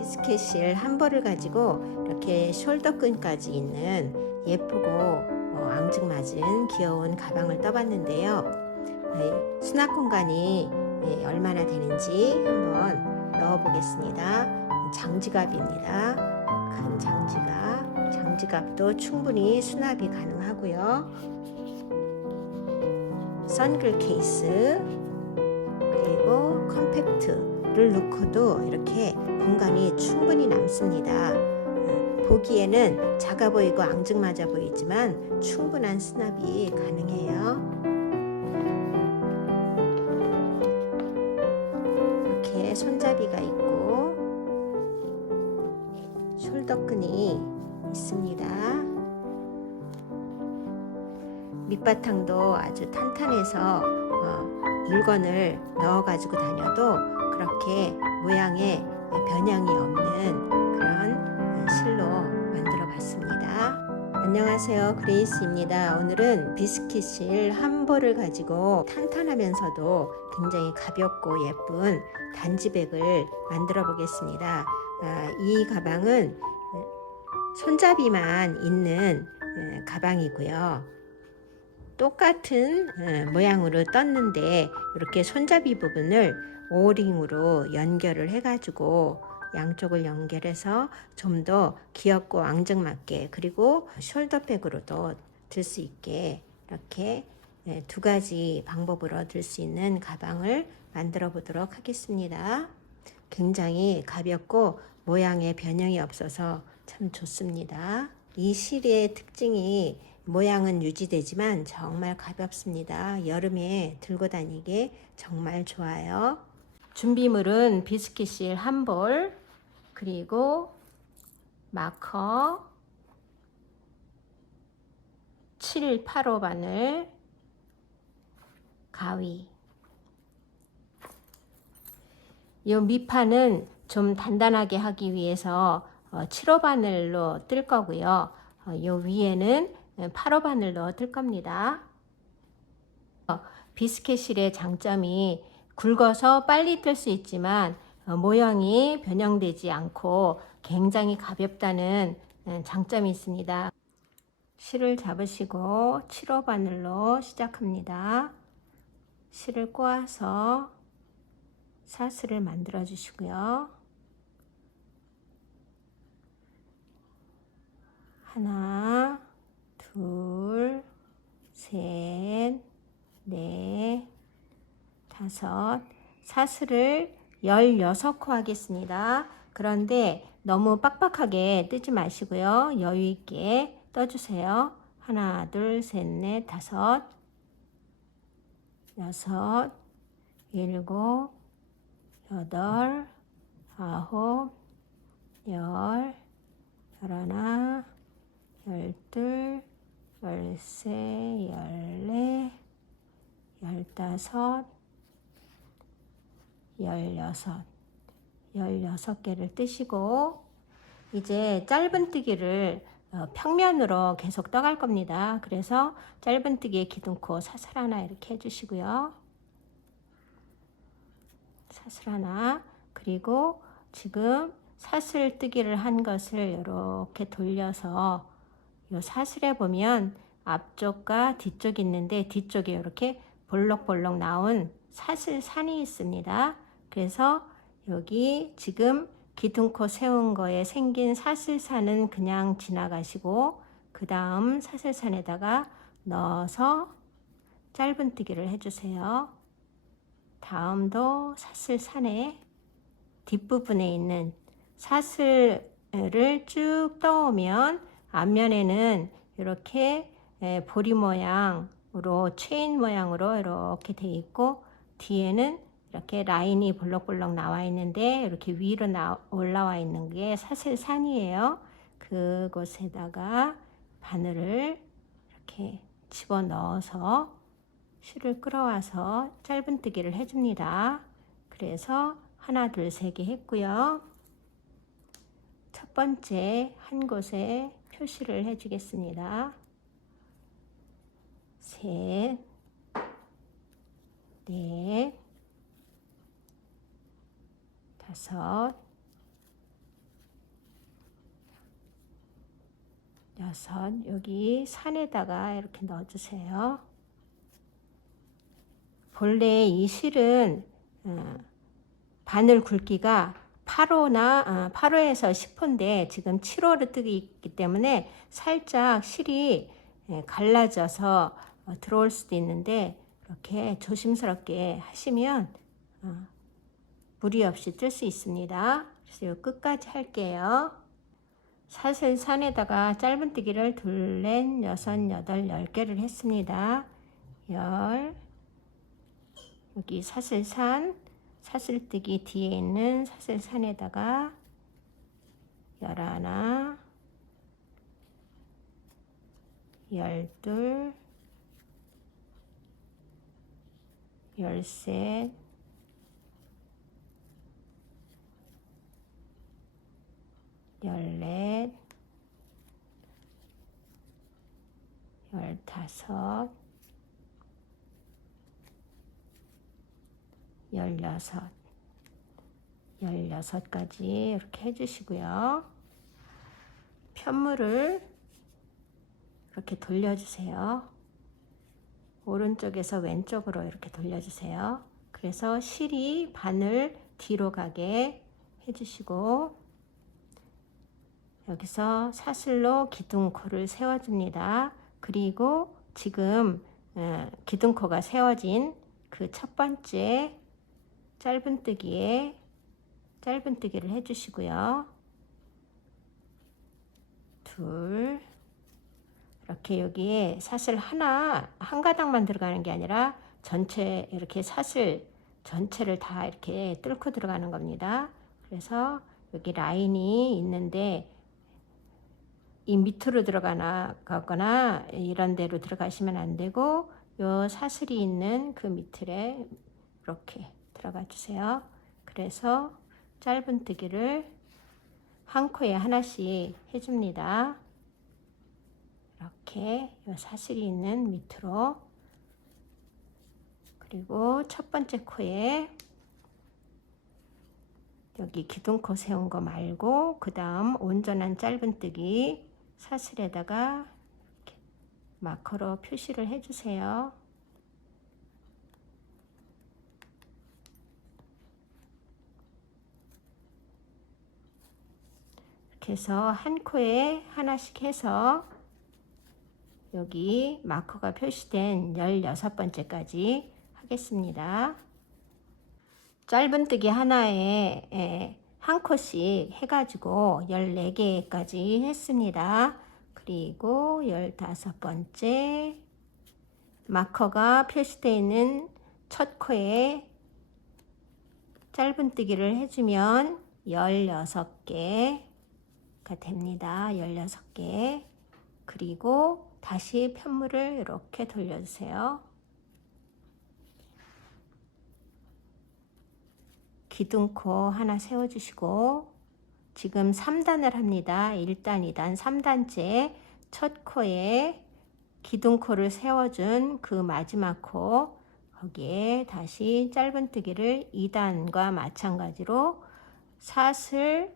비스켓실 한 벌을 가지고 이렇게 숄더끈까지 있는 예쁘고 앙증맞은 귀여운 가방을 떠봤는데요. 수납 공간이 얼마나 되는지 한번 넣어보겠습니다. 장지갑입니다. 큰 장지갑도 충분히 수납이 가능하고요. 선글 케이스 그리고 컴팩트를 넣고도 이렇게 공간이 충분히 남습니다. 보기에는 작아 보이고 앙증맞아 보이지만 충분한 수납이 가능해요. 이렇게 손잡이가 있고 숄더끈이 있습니다. 밑바탕도 아주 탄탄해서 물건을 넣어가지고 다녀도 그렇게 모양에 변형이 없는 그런 실로 만들어 봤습니다. 안녕하세요, 그레이스입니다. 오늘은 비스킷실 한 벌을 가지고 탄탄하면서도 굉장히 가볍고 예쁜 단지백을 만들어 보겠습니다. 이 가방은 손잡이만 있는 가방이고요. 똑같은 모양으로 떴는데 이렇게 손잡이 부분을 오링으로 연결을 해가지고 양쪽을 연결해서 좀 더 귀엽고 앙증맞게 그리고 숄더백으로도 들 수 있게 이렇게 두 가지 방법으로 들 수 있는 가방을 만들어 보도록 하겠습니다. 굉장히 가볍고 모양에 변형이 없어서 참 좋습니다. 이 실의 특징이 모양은 유지되지만 정말 가볍습니다. 여름에 들고 다니기 정말 좋아요. 준비물은 비스킷실 한 볼, 그리고 마커, 7, 8호 바늘, 가위. 이 밑판은 좀 단단하게 하기 위해서 7호 바늘로 뜰 거고요. 이 위에는 8호 바늘로 뜰 겁니다. 비스켓실의 장점이 굵어서 빨리 뜰 수 있지만 모양이 변형되지 않고 굉장히 가볍다는 장점이 있습니다. 실을 잡으시고 7호 바늘로 시작합니다. 실을 꼬아서 사슬을 만들어 주시고요. 하나, 둘, 셋, 넷, 다섯. 사슬을 16코 하겠습니다. 그런데 너무 빡빡하게 뜨지 마시고요. 여유 있게 떠주세요. 하나, 둘, 셋, 넷, 다섯, 여섯, 일곱, 여덟, 아홉, 열, 열하나, 열둘, 열세, 열네, 열다섯, 16개를 뜨시고 이제 짧은뜨기를 평면으로 계속 떠갈 겁니다. 그래서 짧은뜨기에 기둥코 사슬 하나 이렇게 해주시고요. 사슬 하나, 그리고 지금 사슬뜨기를 한 것을 이렇게 돌려서 이 사슬에 보면 앞쪽과 뒤쪽이 있는데 뒤쪽에 이렇게 볼록볼록 나온 사슬산이 있습니다. 그래서 여기 지금 기둥코 세운 거에 생긴 사슬산은 그냥 지나가시고 그 다음 사슬산에다가 넣어서 짧은뜨기를 해주세요. 다음도 사슬산에 뒷부분에 있는 사슬을 쭉 떠오면 앞면에는 이렇게 보리 모양으로 체인 모양으로 이렇게 돼 있고 뒤에는 이렇게 라인이 볼록볼록 나와 있는데 이렇게 위로 올라와 있는 게 사슬산이에요. 그곳에다가 바늘을 이렇게 집어넣어서 실을 끌어와서 짧은뜨기를 해줍니다. 그래서 하나, 둘, 세 개 했고요. 첫 번째 한 곳에 표시를 해주겠습니다. 셋, 넷, 다섯, 6, 여기 산에다가 이렇게 넣어주세요. 본래 이 실은 바늘 굵기가 8호에서 10호인데 지금 7호로 뜨기 있기 때문에 살짝 실이 갈라져서 들어올 수도 있는데 이렇게 조심스럽게 하시면 무리 없이 뜰 수 있습니다. 그래서 요 끝까지 할게요. 사슬산에다가 짧은뜨기를 둘, 넷, 여섯, 여덟, 10개를 했습니다. 여기 사슬뜨기 뒤에 있는 사슬산에다가 11, 12, 13, 14, 15, 16까지 이렇게 해주시고요. 편물을 이렇게 돌려주세요. 오른쪽에서 왼쪽으로 이렇게 돌려주세요. 그래서 실이 바늘 뒤로 가게 해주시고 여기서 사슬로 기둥코를 세워줍니다. 그리고 지금 기둥코가 세워진 그 첫 번째 짧은뜨기에 짧은뜨기를 해주시고요. 둘, 이렇게 여기에 사슬 한 가닥만 들어가는 게 아니라 전체 이렇게 사슬 전체를 다 이렇게 뚫고 들어가는 겁니다. 그래서 여기 라인이 있는데 이 밑으로 들어가거나 이런 데로 들어가시면 안 되고 요 사슬이 있는 그 밑에 이렇게 들어가 주세요. 그래서 짧은뜨기를 한 코에 하나씩 해줍니다. 이렇게 요 사슬이 있는 밑으로, 그리고 첫 번째 코에 여기 기둥코 세운 거 말고 그 다음 온전한 짧은뜨기 사슬에다가 이렇게 마커로 표시를 해주세요. 이렇게 해서 한 코에 하나씩 해서 여기 마커가 표시된 16번째까지 하겠습니다. 짧은뜨기 하나에 한 코씩 해가지고 14개까지 했습니다. 그리고 15번째 마커가 표시되어 있는 첫 코에 짧은뜨기를 해주면 16개가 됩니다. 16개. 그리고 다시 편물을 이렇게 돌려주세요. 기둥코 하나 세워주시고 지금 3단을 합니다. 1단, 2단, 3단째 첫 코에 기둥코를 세워준 그 마지막 코, 거기에 다시 짧은뜨기를 2단과 마찬가지로 사슬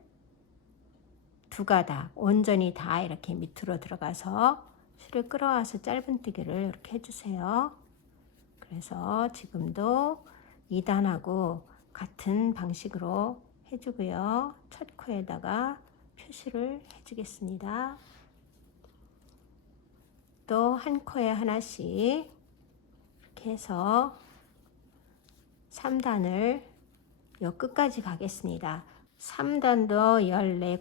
2가닥 온전히 다 이렇게 밑으로 들어가서 실을 끌어와서 짧은뜨기를 이렇게 해주세요. 그래서 지금도 2단하고 같은 방식으로 해주고요. 첫 코에다가 표시를 해주겠습니다. 또 한 코에 하나씩 이렇게 해서 3단을 요 끝까지 가겠습니다. 3단도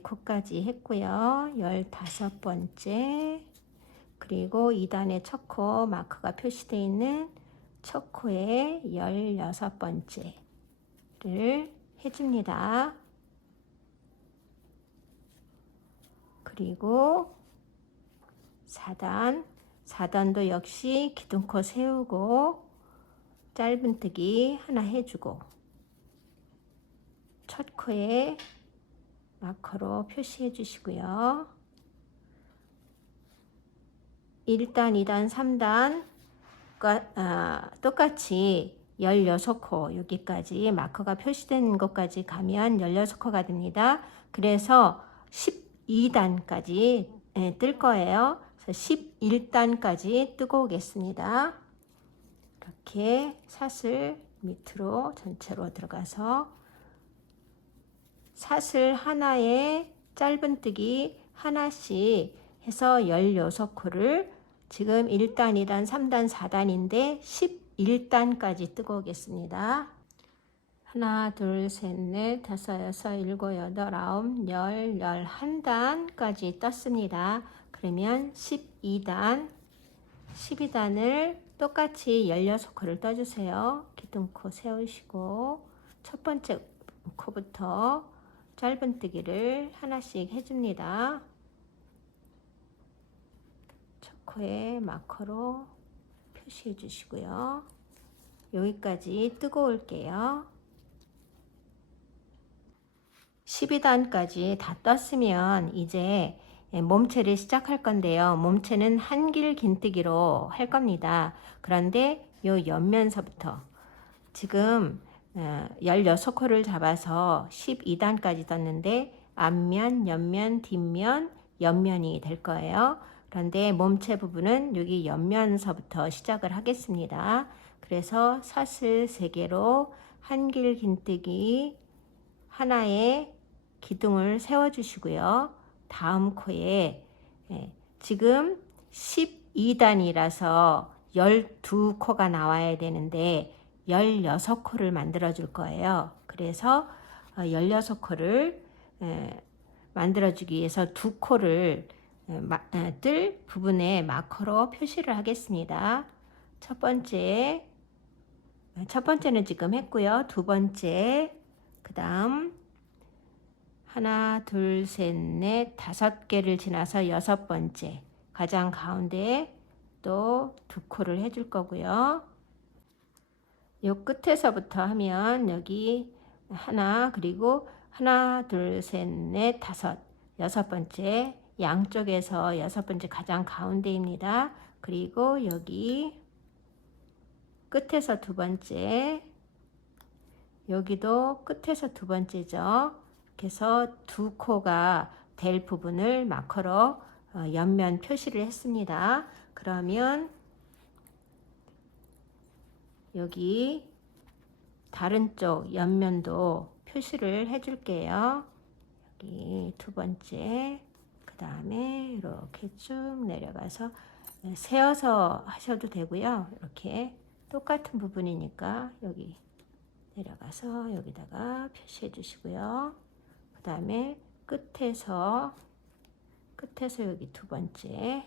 14코까지 했고요. 15번째, 그리고 2단의 첫 코 마크가 표시되어 있는 첫 코에 16번째를 해줍니다. 그리고 4단도 역시 기둥코 세우고 짧은뜨기 하나 해주고 첫 코에 마커로 표시해 주시고요. 1단, 2단, 3단과 똑같이 16코 여기까지 마커가 표시된 것까지 가면 16코가 됩니다. 그래서 12단까지 뜰 거예요. 그래서 11단까지 뜨고 오겠습니다. 이렇게 사슬 밑으로 전체로 들어가서 사슬 하나에 짧은뜨기 하나씩 해서 16코를 지금 1단, 2단, 3단, 4단인데 11단까지 뜨고 오겠습니다. 하나, 둘, 셋, 넷, 다섯, 여섯, 일곱, 여덟, 아홉, 열, 11단까지 떴습니다. 그러면 12단을 똑같이 16코를 떠주세요. 기둥코 세우시고 첫 번째 코부터 짧은뜨기를 하나씩 해줍니다. 첫 코에 마커로 표시해 주시고요. 여기까지 뜨고 올게요. 12단까지 다 떴으면 이제 몸체를 시작할 건데요. 몸체는 한길 긴뜨기로 할 겁니다. 그런데 요 옆면서부터 지금 16코를 잡아서 12단까지 떴는데 앞면, 옆면, 뒷면, 옆면이 될 거예요. 그런데 몸체 부분은 여기 옆면서부터 시작을 하겠습니다. 그래서 사슬 3개로 한길 긴뜨기 하나에 기둥을 세워 주시고요. 다음 코에 지금 12단이라서 12코가 나와야 되는데 16코를 만들어 줄 거예요. 그래서 16코를 만들어 주기 위해서 2코를 뜰 부분에 마커로 표시를 하겠습니다. 첫 번째는 지금 했고요. 두 번째, 그 다음 하나, 둘, 셋, 넷, 5개를 지나서 6번째 가장 가운데에 또 2코를 해줄 거고요. 요 끝에서부터 하면 여기 하나, 그리고 하나, 둘, 셋, 넷, 5, 6번째 양쪽에서 6번째 가장 가운데입니다. 그리고 여기 끝에서 2번째, 여기도 끝에서 2번째죠. 그래서 2코가 될 부분을 마커로 옆면 표시를 했습니다. 그러면 여기 다른 쪽 옆면도 표시를 해줄게요. 여기 2번째, 그 다음에 이렇게 쭉 내려가서 세어서 하셔도 되고요. 이렇게 똑같은 부분이니까 여기 내려가서 여기다가 표시해 주시고요. 그 다음에 끝에서 여기 2번째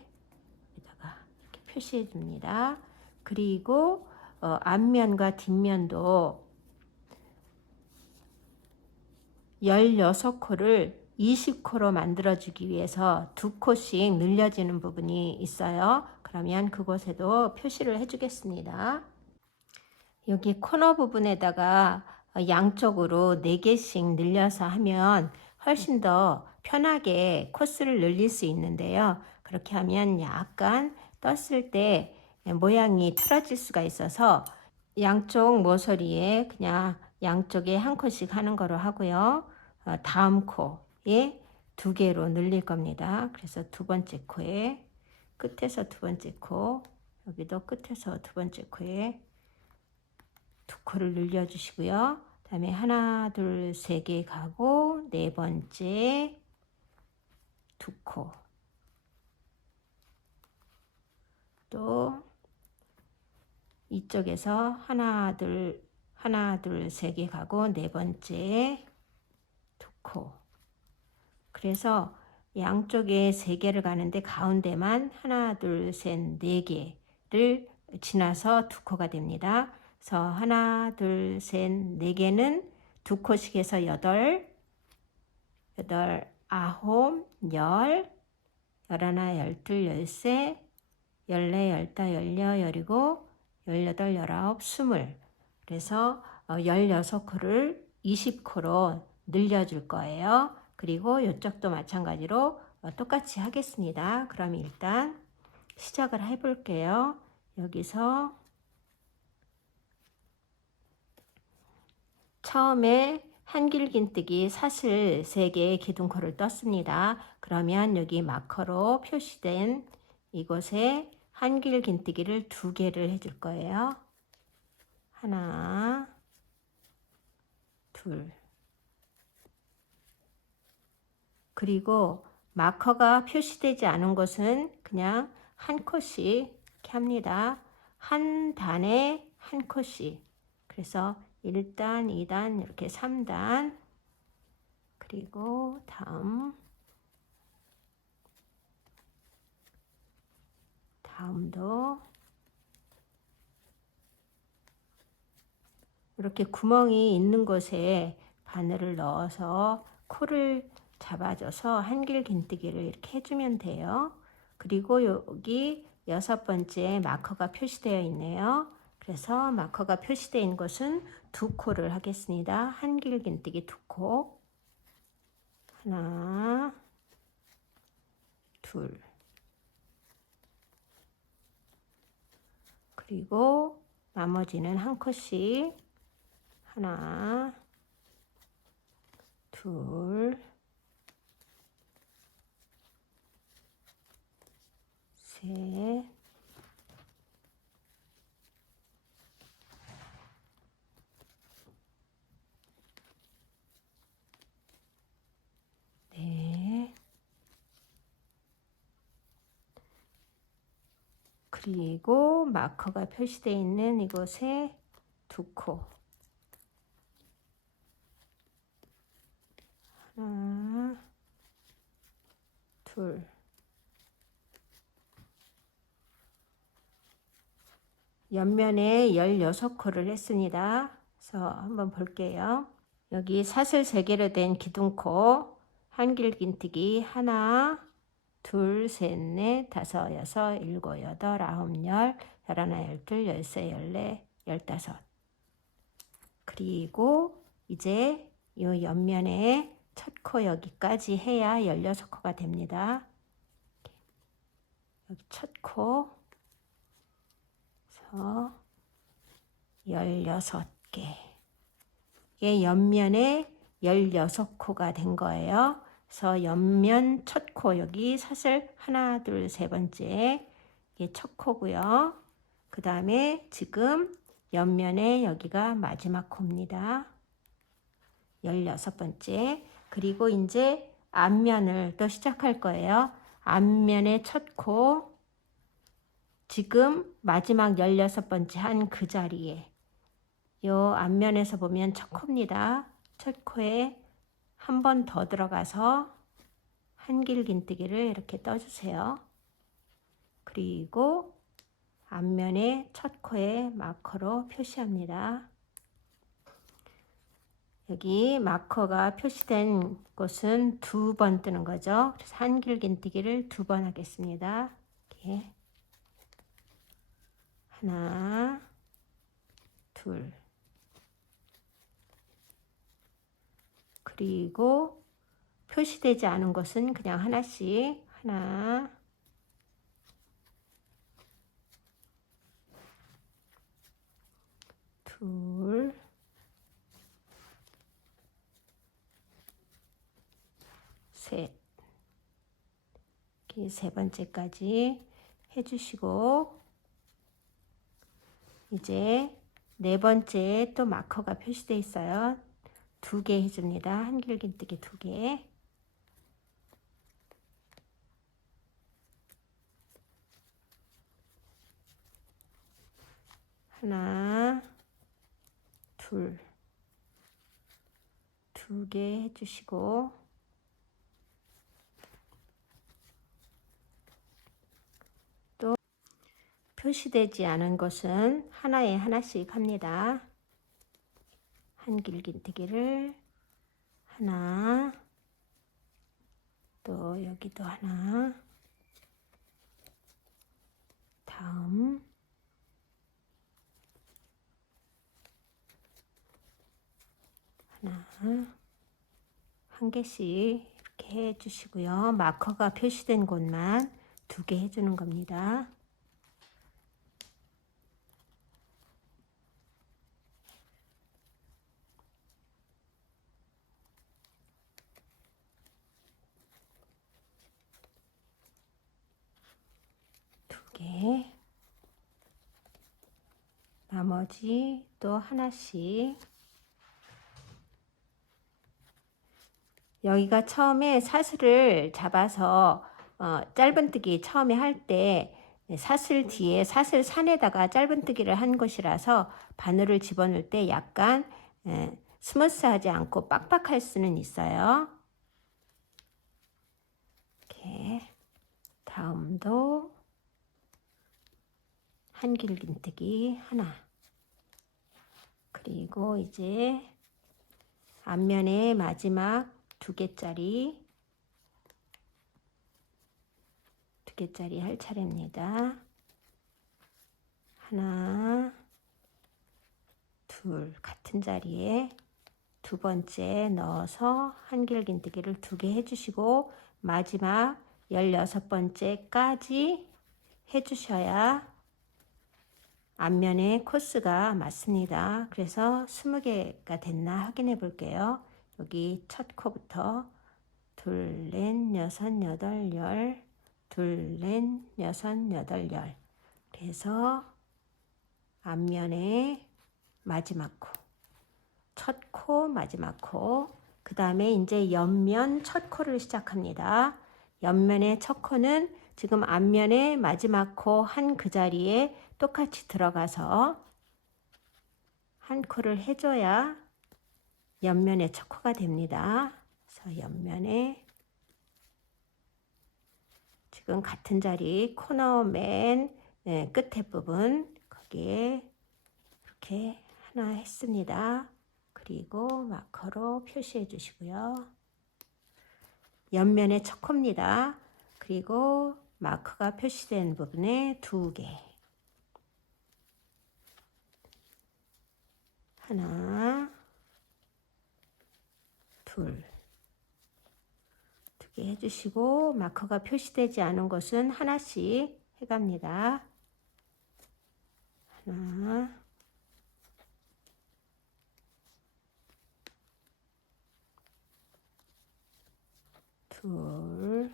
여기다가 이렇게 표시해 줍니다. 그리고 앞면과 뒷면도 16코를 20코로 만들어 주기 위해서 2코씩 늘려지는 부분이 있어요. 그러면 그곳에도 표시를 해 주겠습니다. 여기 코너 부분에다가 양쪽으로 4개씩 늘려서 하면 훨씬 더 편하게 코스를 늘릴 수 있는데요. 그렇게 하면 약간 떴을 때 모양이 틀어질 수가 있어서 양쪽 모서리에 그냥 양쪽에 한 코씩 하는 거로 하고요. 다음 코에 2개로 늘릴 겁니다. 그래서 2번째 코에 끝에서 2번째 코, 여기도 끝에서 2번째 코에 2코를 늘려주시고요. 그 다음에 하나, 둘, 3개 가고 4번째 2코, 또 이쪽에서 하나, 둘, 3개 가고 4번째 2코. 그래서 양쪽에 3개를 가는데 가운데만 하나, 둘, 셋, 4개를 지나서 2코가 됩니다. 그래서 하나, 둘, 셋, 4개는 2코씩 해서 8, 9, 10, 11, 12, 13, 14, 15, 16, 17, 18, 19, 20. 그래서 16코를 20코로 늘려줄 거예요. 그리고 이쪽도 마찬가지로 똑같이 하겠습니다. 그럼 일단 시작을 해볼게요. 여기서 처음에 한길긴뜨기 사슬 3개의 기둥코를 떴습니다. 그러면 여기 마커로 표시된 이곳에 한길긴뜨기를 2개를 해줄 거예요. 하나, 둘. 그리고 마커가 표시되지 않은 곳은 그냥 한 컷씩 이렇게 합니다. 한 단에 한 컷씩. 그래서 1단, 2단, 이렇게 3단. 그리고 다음도 이렇게 구멍이 있는 곳에 바늘을 넣어서 코를 잡아줘서 한길긴뜨기를 이렇게 해주면 돼요. 그리고 여기 6번째 마커가 표시되어 있네요. 그래서 마커가 표시되어 있는 것은 2코를 하겠습니다. 한길긴뜨기 2코. 하나, 둘. 그리고 나머지는 한 컷씩. 하나, 둘, 셋, 넷. 그리고 마커가 표시되어 있는 이곳에 2코. 하나, 둘. 옆면에 16코를 했습니다. 그래서 한번 볼게요. 여기 사슬 3개로 된 기둥코, 한길긴뜨기 하나, 둘, 셋, 넷, 다섯, 여섯, 일곱, 여덟, 아홉, 열, 열하나, 열둘, 열세, 열네, 열다섯. 그리고 이제 이 옆면에 첫 코 여기까지 해야 16코가 됩니다. 여기 첫 코, 그래서 16개. 이게 옆면에 16코가 된 거예요. 그래서 옆면 첫 코, 여기 사슬 하나, 둘, 세 번째. 이게 첫 코고요. 그 다음에 지금 옆면에 여기가 마지막 코입니다. 16번째. 그리고 이제 앞면을 또 시작할 거예요. 앞면의 첫 코, 지금 마지막 16번째 한 그 자리에 요 앞면에서 보면 첫 코입니다. 첫 코에 한 번 더 들어가서 한길긴뜨기를 이렇게 떠주세요. 그리고 앞면에 첫 코에 마커로 표시합니다. 여기 마커가 표시된 곳은 2번 뜨는 거죠. 그래서 한길긴뜨기를 2번 하겠습니다. 이렇게 하나, 둘. 그리고 표시되지 않은 것은 그냥 하나씩. 하나, 둘, 셋. 이렇게 세 번째까지 해주시고, 이제 네 번째 또 마커가 표시되어 있어요. 2개 해줍니다. 한길긴뜨기 2개. 하나, 둘, 2개 해주시고, 또 표시되지 않은 것은 하나에 하나씩 합니다. 한길긴뜨기를 하나, 또 여기도 하나, 다음, 하나, 한 개씩 이렇게 해주시고요. 마커가 표시된 곳만 2개 해주는 겁니다. 나머지 또 하나씩. 여기가 처음에 사슬을 잡아서 짧은뜨기 처음에 할 때 사슬 뒤에 사슬 산에다가 짧은뜨기를 한 것이라서 바늘을 집어넣을 때 약간 스무스하지 않고 빡빡할 수는 있어요. 이렇게 다음도 한길긴뜨기 하나, 그리고 이제 앞면에 마지막 두 개짜리 할 차례입니다. 하나, 둘, 같은 자리에 두 번째 넣어서 한길긴뜨기를 2개 해주시고 마지막 16번째까지 해주셔야 앞면에 코스가 맞습니다. 그래서 20개가 됐나 확인해 볼게요. 여기 첫 코부터 둘, 넷, 여섯, 여덟, 열, 둘, 넷, 여섯, 여덟, 열. 그래서 앞면에 마지막 코, 첫 코, 마지막 코, 그 다음에 이제 옆면 첫 코를 시작합니다. 옆면의 첫 코는 지금 앞면에 마지막 코 한 그 자리에 똑같이 들어가서 한 코를 해줘야 옆면의 첫 코가 됩니다. 그래서 옆면에 지금 같은 자리 코너 맨 끝에 부분 거기에 이렇게 하나 했습니다. 그리고 마커로 표시해 주시고요. 옆면의 첫 코입니다. 그리고 마커가 표시된 부분에 2개, 하나, 둘, 2개 해주시고 마커가 표시되지 않은 것은 하나씩 해갑니다. 하나, 둘,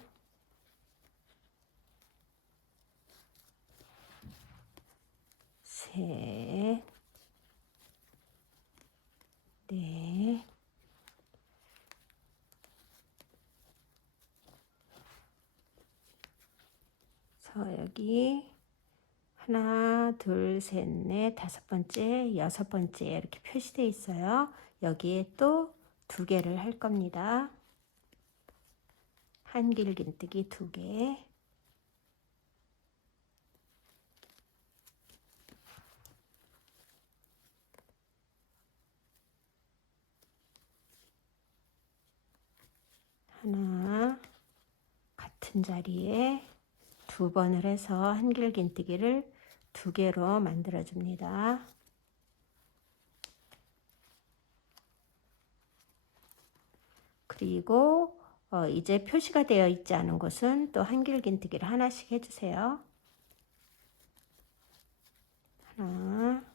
셋, 넷, 여기 하나, 둘, 셋, 넷, 5번째, 6번째 이렇게 표시되어 있어요. 여기에 또 2개를 할 겁니다. 한길긴뜨기 2개, 하나, 같은 자리에 2번을 해서 한길긴뜨기를 2개로 만들어 줍니다. 그리고 이제 표시가 되어 있지 않은 곳은 또 한길긴뜨기를 하나씩 해주세요. 하나,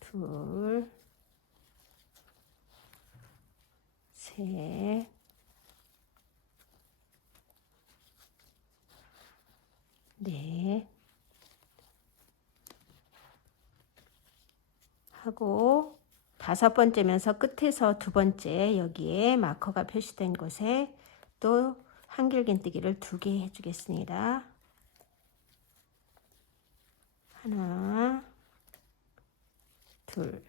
둘, 셋, 넷 하고 5번째면서 끝에서 2번째 여기에 마커가 표시된 곳에 또 한길긴뜨기를 2개 해주겠습니다. 하나, 둘,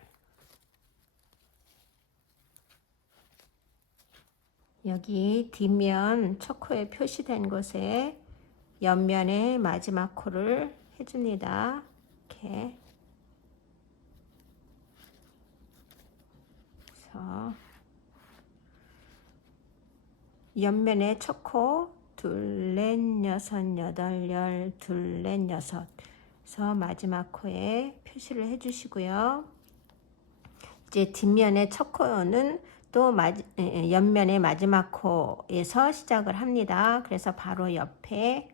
여기 뒷면 첫 코에 표시된 곳에 옆면에 마지막 코를 해줍니다. 이렇게 그래서 옆면에 첫 코, 둘, 넷, 여섯, 여덟, 열, 둘, 넷, 여섯. 그래서 마지막 코에 표시를 해주시고요. 이제 뒷면의 첫 코는 또 옆면의 마지막 코에서 시작을 합니다. 그래서 바로 옆에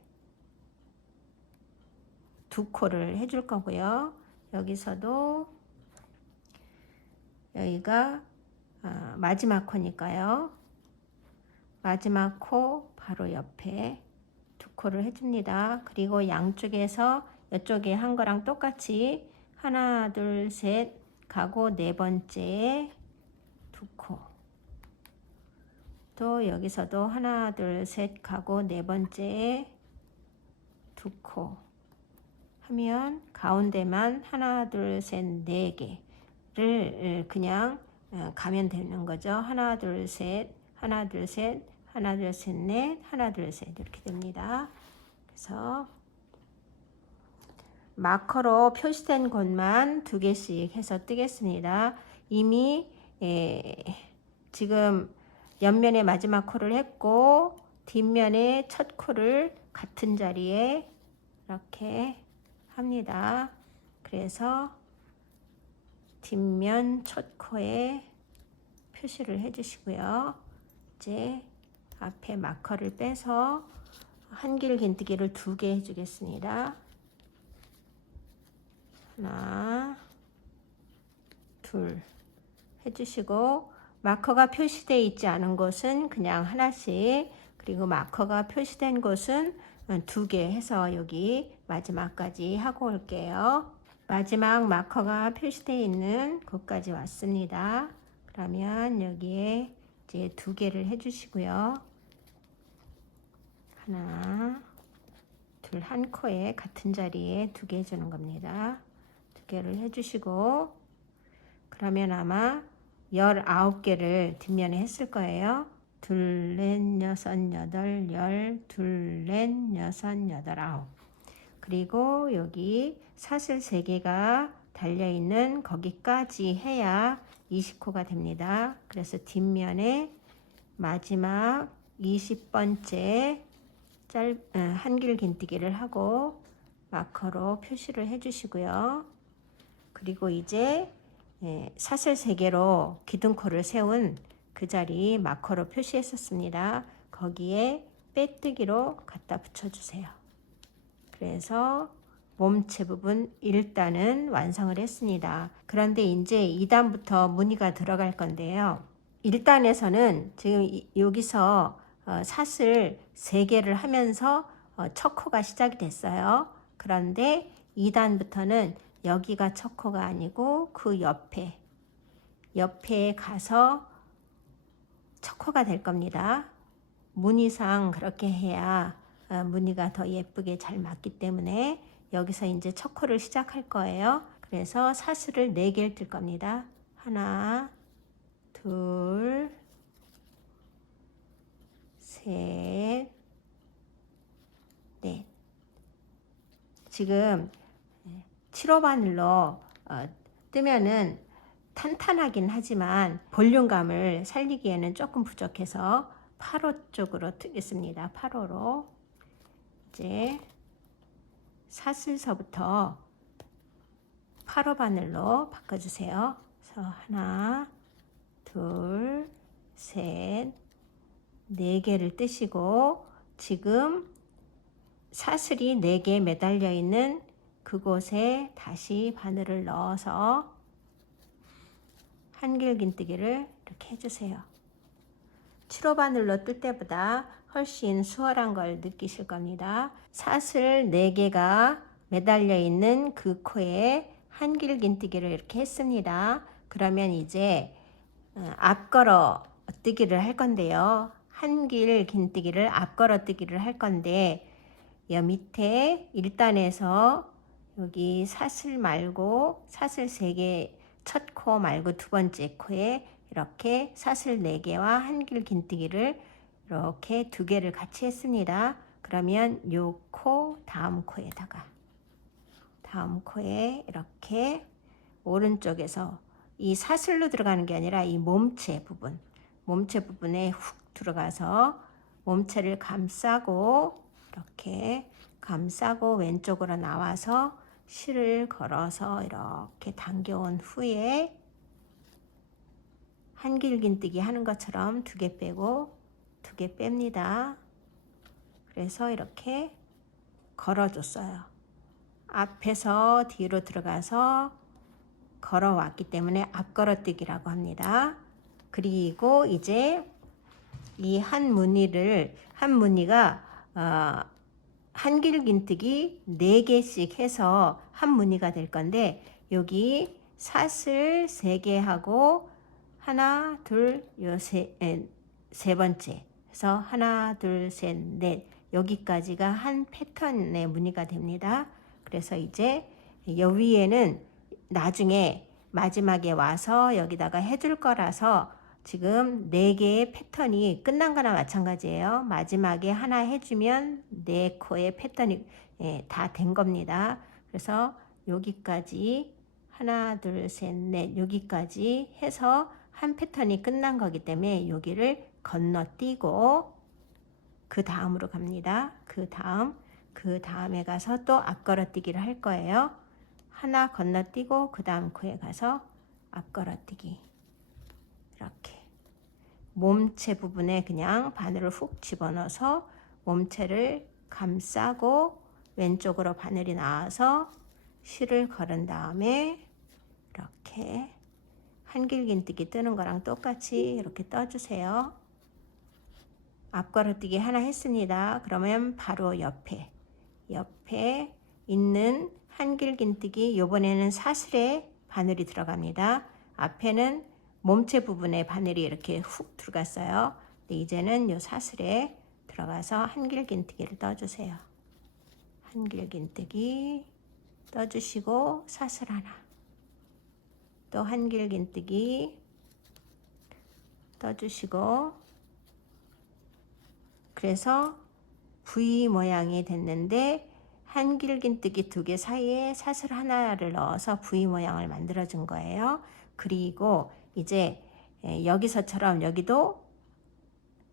2코를 해줄 거고요. 여기서도 여기가 마지막 코니까요. 마지막 코 바로 옆에 2코를 해줍니다. 그리고 양쪽에서 이쪽에 한 거랑 똑같이 하나, 둘, 셋 가고 네 번째 두 코. 또 여기서도 하나, 둘, 셋 가고 네 번째 두 코 하면 가운데만 하나, 둘, 셋, 네 개를 그냥 가면 되는 거죠. 하나, 둘, 셋, 하나, 둘, 셋, 하나, 둘, 셋, 넷, 하나, 둘, 셋 이렇게 됩니다. 그래서 마커로 표시된 곳만 두 개씩 해서 뜨겠습니다. 이미 지금 옆면에 마지막 코를 했고 뒷면에 첫 코를 같은 자리에 이렇게 합니다. 그래서 뒷면 첫 코에 표시를 해 주시고요. 이제 앞에 마커를 빼서 한길 긴뜨기를 두 개 해주겠습니다. 하나, 둘 해주시고 마커가 표시되어 있지 않은 곳은 그냥 하나씩, 그리고 마커가 표시된 곳은 두 개 해서 여기 마지막까지 하고 올게요. 마지막 마커가 표시되어 있는 곳까지 왔습니다. 그러면 여기에 이제 두 개를 해주시고요. 하나, 둘, 한 코에 같은 자리에 두 개 해주는 겁니다. 두 개를 해주시고, 그러면 아마 19개를 뒷면에 했을 거예요. 둘, 넷, 여섯, 여덟, 둘, 넷, 여섯, 여덟, 아홉. 그리고 여기 사슬 3개가 달려있는 거기까지 해야 20코가 됩니다. 그래서 뒷면에 마지막 20번째 한길 긴뜨기를 하고 마커로 표시를 해 주시고요. 그리고 이제 사슬 3개로 기둥코를 세운 그 자리 마커로 표시했었습니다. 거기에 빼뜨기로 갖다 붙여주세요. 그래서 몸체 부분 1단은 완성을 했습니다. 그런데 이제 2단부터 무늬가 들어갈 건데요. 1단에서는 지금 여기서 사슬 3개를 하면서 첫 코가 시작이 됐어요. 그런데 2단부터는 여기가 첫 코가 아니고 그 옆에 가서 첫 코가 될 겁니다. 무늬상 그렇게 해야 무늬가 더 예쁘게 잘 맞기 때문에 여기서 이제 첫 코를 시작할 거예요. 그래서 사슬을 4개를 뜰 겁니다. 하나, 둘, 셋, 넷. 지금 7호 바늘로 뜨면은 탄탄하긴 하지만 볼륨감을 살리기에는 조금 부족해서 8호 쪽으로 뜨겠습니다. 8호로 이제 사슬서부터 8호 바늘로 바꿔주세요. 그래서 하나, 둘, 셋, 4개를 뜨시고 지금 사슬이 4개 매달려 있는 그곳에 다시 바늘을 넣어서 한길 긴뜨기를 이렇게 해주세요. 7호 바늘로 뜰 때보다 훨씬 수월한 걸 느끼실 겁니다. 사슬 4개가 매달려 있는 그 코에 한길 긴뜨기를 이렇게 했습니다. 그러면 이제 앞걸어 뜨기를 할 건데요. 한길 긴뜨기를 앞걸어 뜨기를 할 건데 여 밑에 1단에서 여기 사슬 말고 사슬 3개 첫 코 말고 두 번째 코에 이렇게 사슬 4개와 한길 긴뜨기를 이렇게 2개를 같이 했습니다. 그러면 요 코 다음 코에다가 다음 코에 이렇게 오른쪽에서 이 사슬로 들어가는 게 아니라 이 몸체 부분에 훅 들어가서 몸체를 감싸고 이렇게 감싸고 왼쪽으로 나와서 실을 걸어서 이렇게 당겨온 후에 한길 긴뜨기 하는 것처럼 2개 빼고 2개 뺍니다. 그래서 이렇게 걸어줬어요. 앞에서 뒤로 들어가서 걸어왔기 때문에 앞걸어뜨기라고 합니다. 그리고 이제 이 한 무늬가 한길긴뜨기 4개씩 해서 한 무늬가 될 건데 여기 사슬 3개 하고 하나 세 번째 그래서 하나 둘 셋 넷 여기까지가 한 패턴의 무늬가 됩니다. 그래서 이제 여 위에는 나중에 마지막에 와서 여기다가 해줄 거라서 지금 4개의 패턴이 끝난 거나 마찬가지예요. 마지막에 하나 해주면 4코의 패턴이 다 된 겁니다. 그래서 여기까지 하나 둘 셋 넷 여기까지 해서 한 패턴이 끝난 거기 때문에 여기를 건너뛰고 그 다음으로 갑니다. 그 다음에 가서 또 앞걸어뛰기를 할 거예요. 하나 건너뛰고 그 다음 코에 가서 앞걸어뛰기. 이렇게 몸체 부분에 그냥 바늘을 훅 집어넣어서 몸체를 감싸고 왼쪽으로 바늘이 나와서 실을 걸은 다음에 이렇게 한길긴뜨기 뜨는 거랑 똑같이 이렇게 떠주세요. 앞걸어뛰기 하나 했습니다. 그러면 바로 옆에 있는 한길긴뜨기 요번에는 사슬에 바늘이 들어갑니다. 앞에는 몸체 부분에 바늘이 이렇게 훅 들어갔어요. 근데 이제는 요 사슬에 들어가서 한길긴뜨기를 떠주세요. 한길긴뜨기 떠주시고 사슬 하나 또 한길긴뜨기 떠주시고 그래서 V 모양이 됐는데 한길긴뜨기 2개 사이에 사슬 하나를 넣어서 V 모양을 만들어 준 거예요. 그리고 이제 여기서처럼 여기도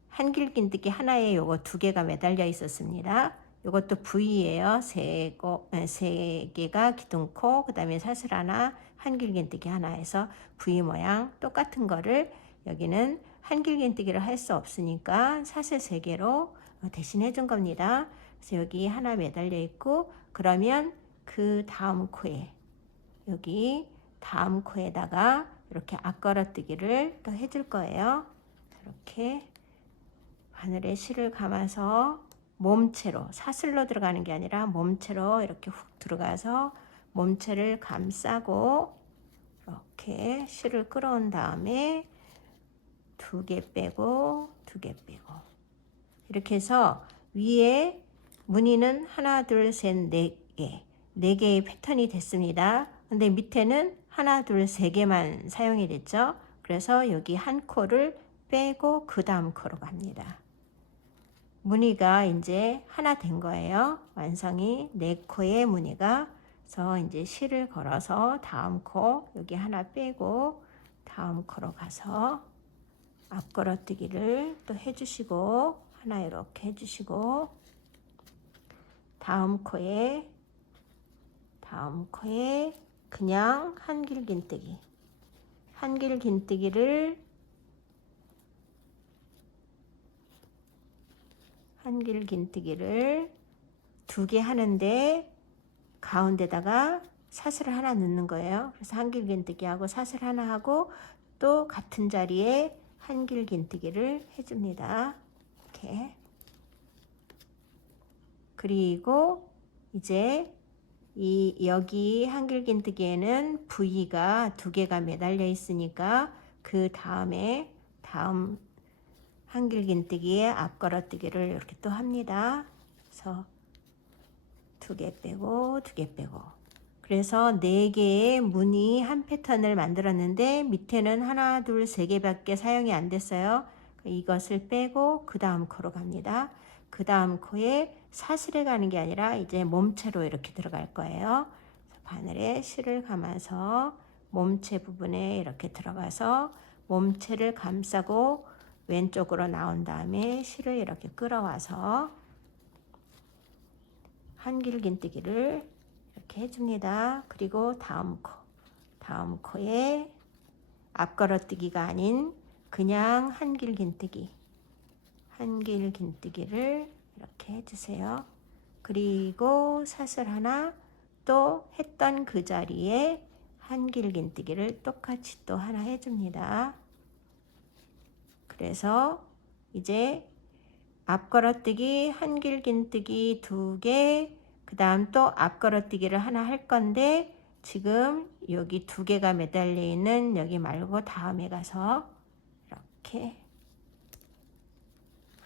한길긴뜨기 하나에 요거 2개가 매달려 있었습니다. 요것도 V예요. 3개가 기둥코 그 다음에 사슬 하나 한길긴뜨기 하나 해서 V 모양 똑같은 거를 여기는 한길긴뜨기를 할 수 없으니까 사슬 3개로 대신 해준 겁니다. 그래서 여기 하나 매달려 있고 그러면 그 다음 코에 여기 다음 코에다가 이렇게 앞걸어뜨기를 또 해줄 거예요. 이렇게 바늘에 실을 감아서 몸체로 사슬로 들어가는 게 아니라 몸체로 이렇게 훅 들어가서 몸체를 감싸고 이렇게 실을 끌어온 다음에 2개 빼고 2개 빼고 이렇게 해서 위에 무늬는 하나 둘 셋 4개 4개의 패턴이 됐습니다. 근데 밑에는 하나 둘 3개만 사용이 됐죠. 그래서 여기 한 코를 빼고 그 다음 코로 갑니다. 무늬가 이제 하나 된 거예요. 완성이 4코의 무늬가. 그래서 이제 실을 걸어서 다음 코 여기 하나 빼고 다음 코로 가서 앞걸어뜨기를 또 해주시고 하나 이렇게 해주시고 다음 코에 그냥 한길긴뜨기를 2개 하는데 가운데다가 사슬을 하나 넣는 거예요. 그래서 한길긴뜨기 하고 사슬 하나 하고 또 같은 자리에 한길긴뜨기를 해줍니다. 이렇게. 그리고 이제 여기 한길긴뜨기에는 V가 2개가 매달려 있으니까 그 다음 한길긴뜨기에 앞걸어뜨기를 이렇게 또 합니다. 그래서 2개 빼고 2개 빼고 그래서 4개의 무늬 한 패턴을 만들었는데 밑에는 하나 둘 3개밖에 사용이 안 됐어요. 이것을 빼고 그 다음 코로 갑니다. 그 다음 코에 사슬에 가는 게 아니라 이제 몸체로 이렇게 들어갈 거예요. 바늘에 실을 감아서 몸체 부분에 이렇게 들어가서 몸체를 감싸고 왼쪽으로 나온 다음에 실을 이렇게 끌어와서 한길긴뜨기를 이렇게 해줍니다. 그리고 다음 코에 앞걸어뜨기가 아닌 그냥 한길긴뜨기를 이렇게 해주세요. 그리고 사슬 하나 또 했던 그 자리에 한길긴뜨기를 똑같이 또 하나 해줍니다. 그래서 이제 앞걸어뜨기, 한길긴뜨기 2개, 그 다음 또 앞걸어뜨기를 하나 할 건데 지금 여기 2개가 매달려 있는 여기 말고 다음에 가서 이렇게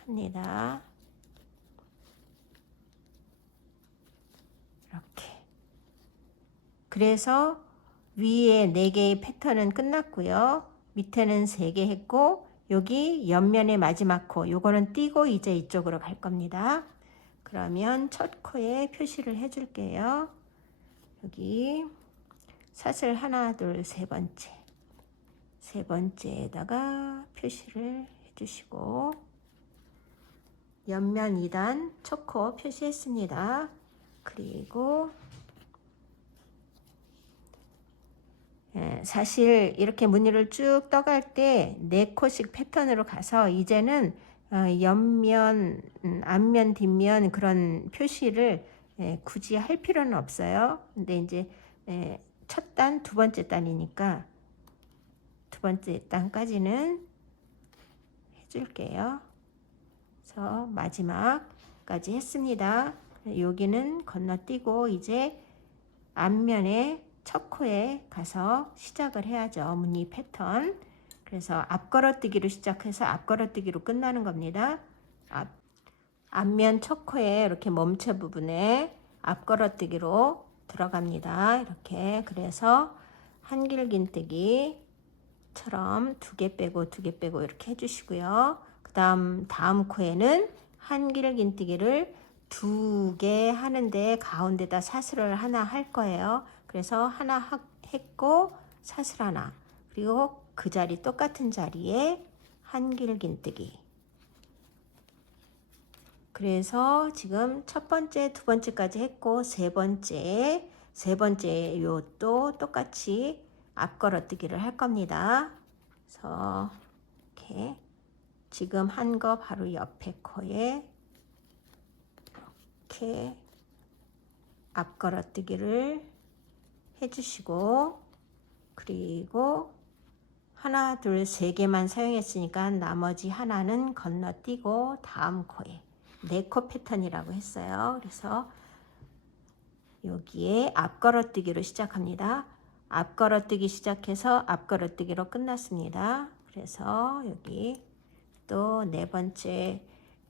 합니다. 이렇게. 그래서 위에 4개의 패턴은 끝났고요. 밑에는 3개 했고 여기 옆면의 마지막 코 요거는 띄고 이제 이쪽으로 갈 겁니다. 그러면 첫 코에 표시를 해 줄게요. 여기 사슬 하나 둘 세 번째에다가 표시를 해주시고 옆면 2단 첫 코 표시했습니다. 그리고 사실 이렇게 무늬를 쭉 떠갈 때 4코씩 패턴으로 가서 이제는 옆면, 앞면, 뒷면 그런 표시를 굳이 할 필요는 없어요. 근데 이제 첫 단, 두 번째 단이니까 두 번째 단까지는 해줄게요. 그래서 마지막까지 했습니다. 여기는 건너뛰고 이제 앞면에 첫 코에 가서 시작을 해야죠. 무늬 패턴. 그래서 앞걸어뜨기로 시작해서 앞걸어뜨기로 끝나는 겁니다. 앞면 첫 코에 이렇게 몸체 부분에 앞걸어뜨기로 들어갑니다. 이렇게. 그래서 한길긴뜨기처럼 2개 빼고 2개 빼고 이렇게 해주시고요. 다음 코에는 한길긴뜨기를 2개 하는데 가운데다 사슬을 하나 할 거예요. 그래서 하나 했고 사슬 하나, 그리고 그 자리 똑같은 자리에 한길긴뜨기. 그래서 지금 첫 번째, 두 번째까지 했고 세 번째 요또 똑같이 앞걸어뜨기를 할 겁니다. 그래서 이렇게 지금 한 거 바로 옆에 코에 이렇게 앞걸어뜨기를 해주시고, 그리고 하나 둘 세 개만 사용했으니까 나머지 하나는 건너뛰고 다음 코에 4코 패턴이라고 했어요. 그래서 여기에 앞걸어뜨기로 시작합니다. 앞걸어뜨기 시작해서 앞걸어뜨기로 끝났습니다. 그래서 여기 또 4번째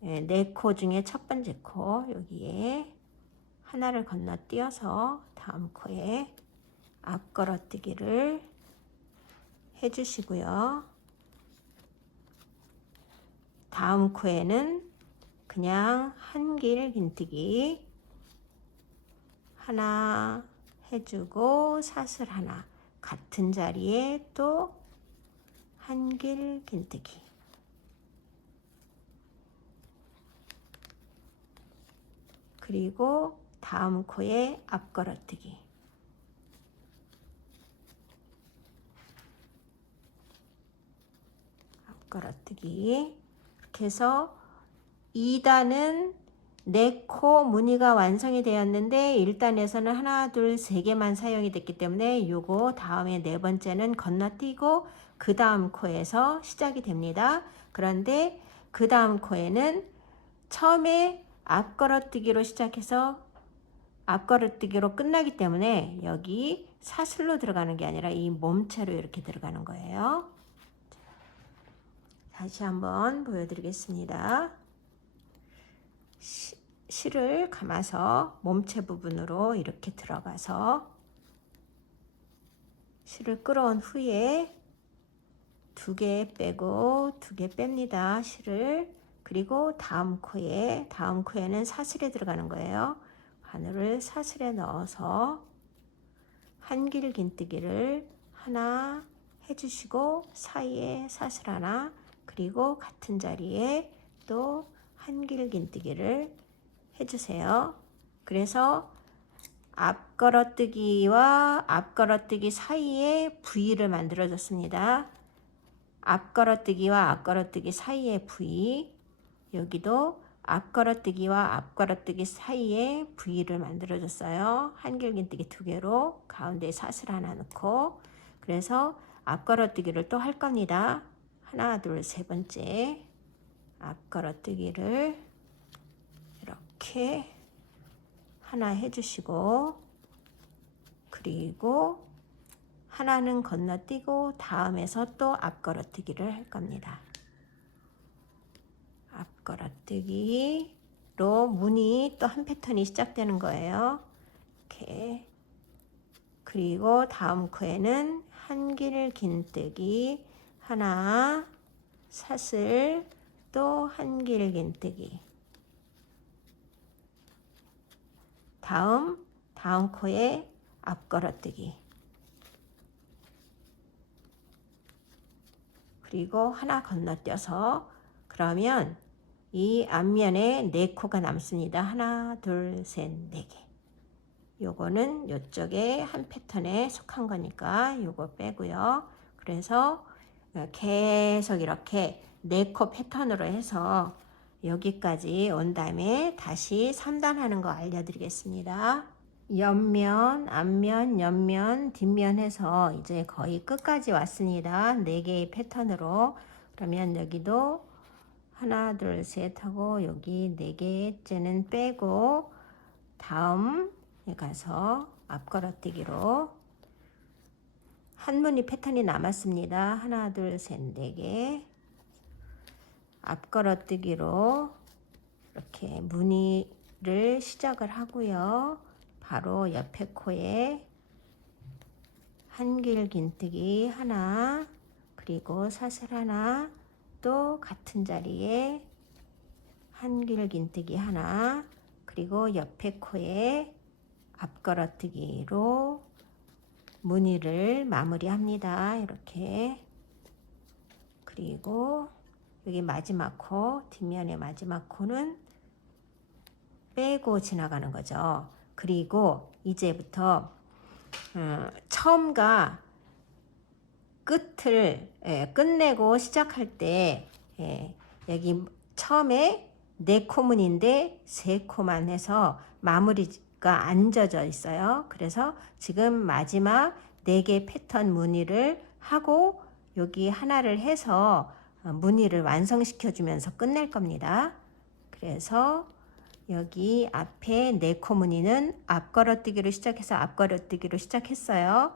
4코 중에 첫 번째 코 여기에 하나를 건너뛰어서 다음 코에 앞걸어뜨기를 해주시고요. 다음 코에는 그냥 한길긴뜨기 하나 해주고 사슬 하나, 같은 자리에 또 한길긴뜨기. 그리고 다음 코에 앞걸어뜨기. 앞걸어뜨기. 이렇게 해서 2단은 4코 무늬가 완성이 되었는데 1단에서는 하나 둘 세 개만 사용이 됐기 때문에 요거 다음에 4번째는 건너뛰고 그 다음 코에서 시작이 됩니다. 그런데 그 다음 코에는 처음에 앞걸어뜨기로 시작해서 앞걸어뜨기로 끝나기 때문에 여기 사슬로 들어가는 게 아니라 이 몸체로 이렇게 들어가는 거예요. 다시 한번 보여드리겠습니다. 실을 감아서 몸체 부분으로 이렇게 들어가서 실을 끌어온 후에 2개 빼고 2개 뺍니다. 실을. 그리고 다음 코에는 사슬에 들어가는 거예요. 바늘을 사슬에 넣어서 한길긴뜨기를 하나 해주시고 사이에 사슬 하나, 그리고 같은 자리에 또 한길긴뜨기를 해주세요. 그래서 앞걸어뜨기와 앞걸어뜨기 사이에 V를 만들어 줬습니다. 앞걸어뜨기와 앞걸어뜨기 사이에 V, 여기도 앞걸어뜨기와 앞걸어뜨기 사이에 V를 만들어 줬어요. 한길긴뜨기 2개로 가운데 사슬 하나 넣고. 그래서 앞걸어뜨기를 또 할 겁니다. 하나 둘 세 번째 앞걸어뜨기를 이렇게 하나 해주시고, 그리고 하나는 건너뛰고 다음에서 또 앞걸어뜨기를 할 겁니다. 앞걸어뜨기로 무늬 또 한 패턴이 시작되는 거예요. 이렇게. 그리고 다음 코에는 한길 긴뜨기 하나, 사슬, 또 한길 긴뜨기. 다음 코에 앞걸어뜨기. 그리고 하나 건너뛰어서, 그러면 이 앞면에 4코가 남습니다. 하나, 둘, 셋, 4개. 요거는 요쪽에 한 패턴에 속한 거니까 요거 빼고요. 그래서 계속 이렇게 4코 패턴으로 해서 여기까지 온 다음에 다시 3단 하는 거 알려드리겠습니다. 옆면, 앞면, 옆면, 뒷면 해서 이제 거의 끝까지 왔습니다. 4개의 패턴으로. 그러면 여기도 하나, 둘, 셋 하고 여기 4개째는 빼고 다음에 가서 앞걸어뜨기로 한 무늬 패턴이 남았습니다. 하나, 둘, 셋, 4개. 앞걸어뜨기로 이렇게 무늬를 시작을 하고요. 바로 옆에 코에 한길 긴뜨기 하나, 그리고 사슬 하나, 또 같은 자리에 한길 긴뜨기 하나, 그리고 옆에 코에 앞걸어뜨기로 무늬를 마무리합니다. 이렇게. 그리고 여기 마지막 코, 뒷면의 마지막 코는 빼고 지나가는 거죠. 그리고 이제부터 처음과 끝을 끝내고 시작할 때 여기 처음에 4코문인데 3코만 해서 마무리가 안 젖어 있어요. 그래서 지금 마지막 4개 패턴 무늬를 하고 여기 하나를 해서 무늬를 완성시켜 주면서 끝낼 겁니다. 그래서 여기 앞에 4코 무늬는 앞걸어뜨기로 시작해서 앞걸어뜨기로 시작했어요.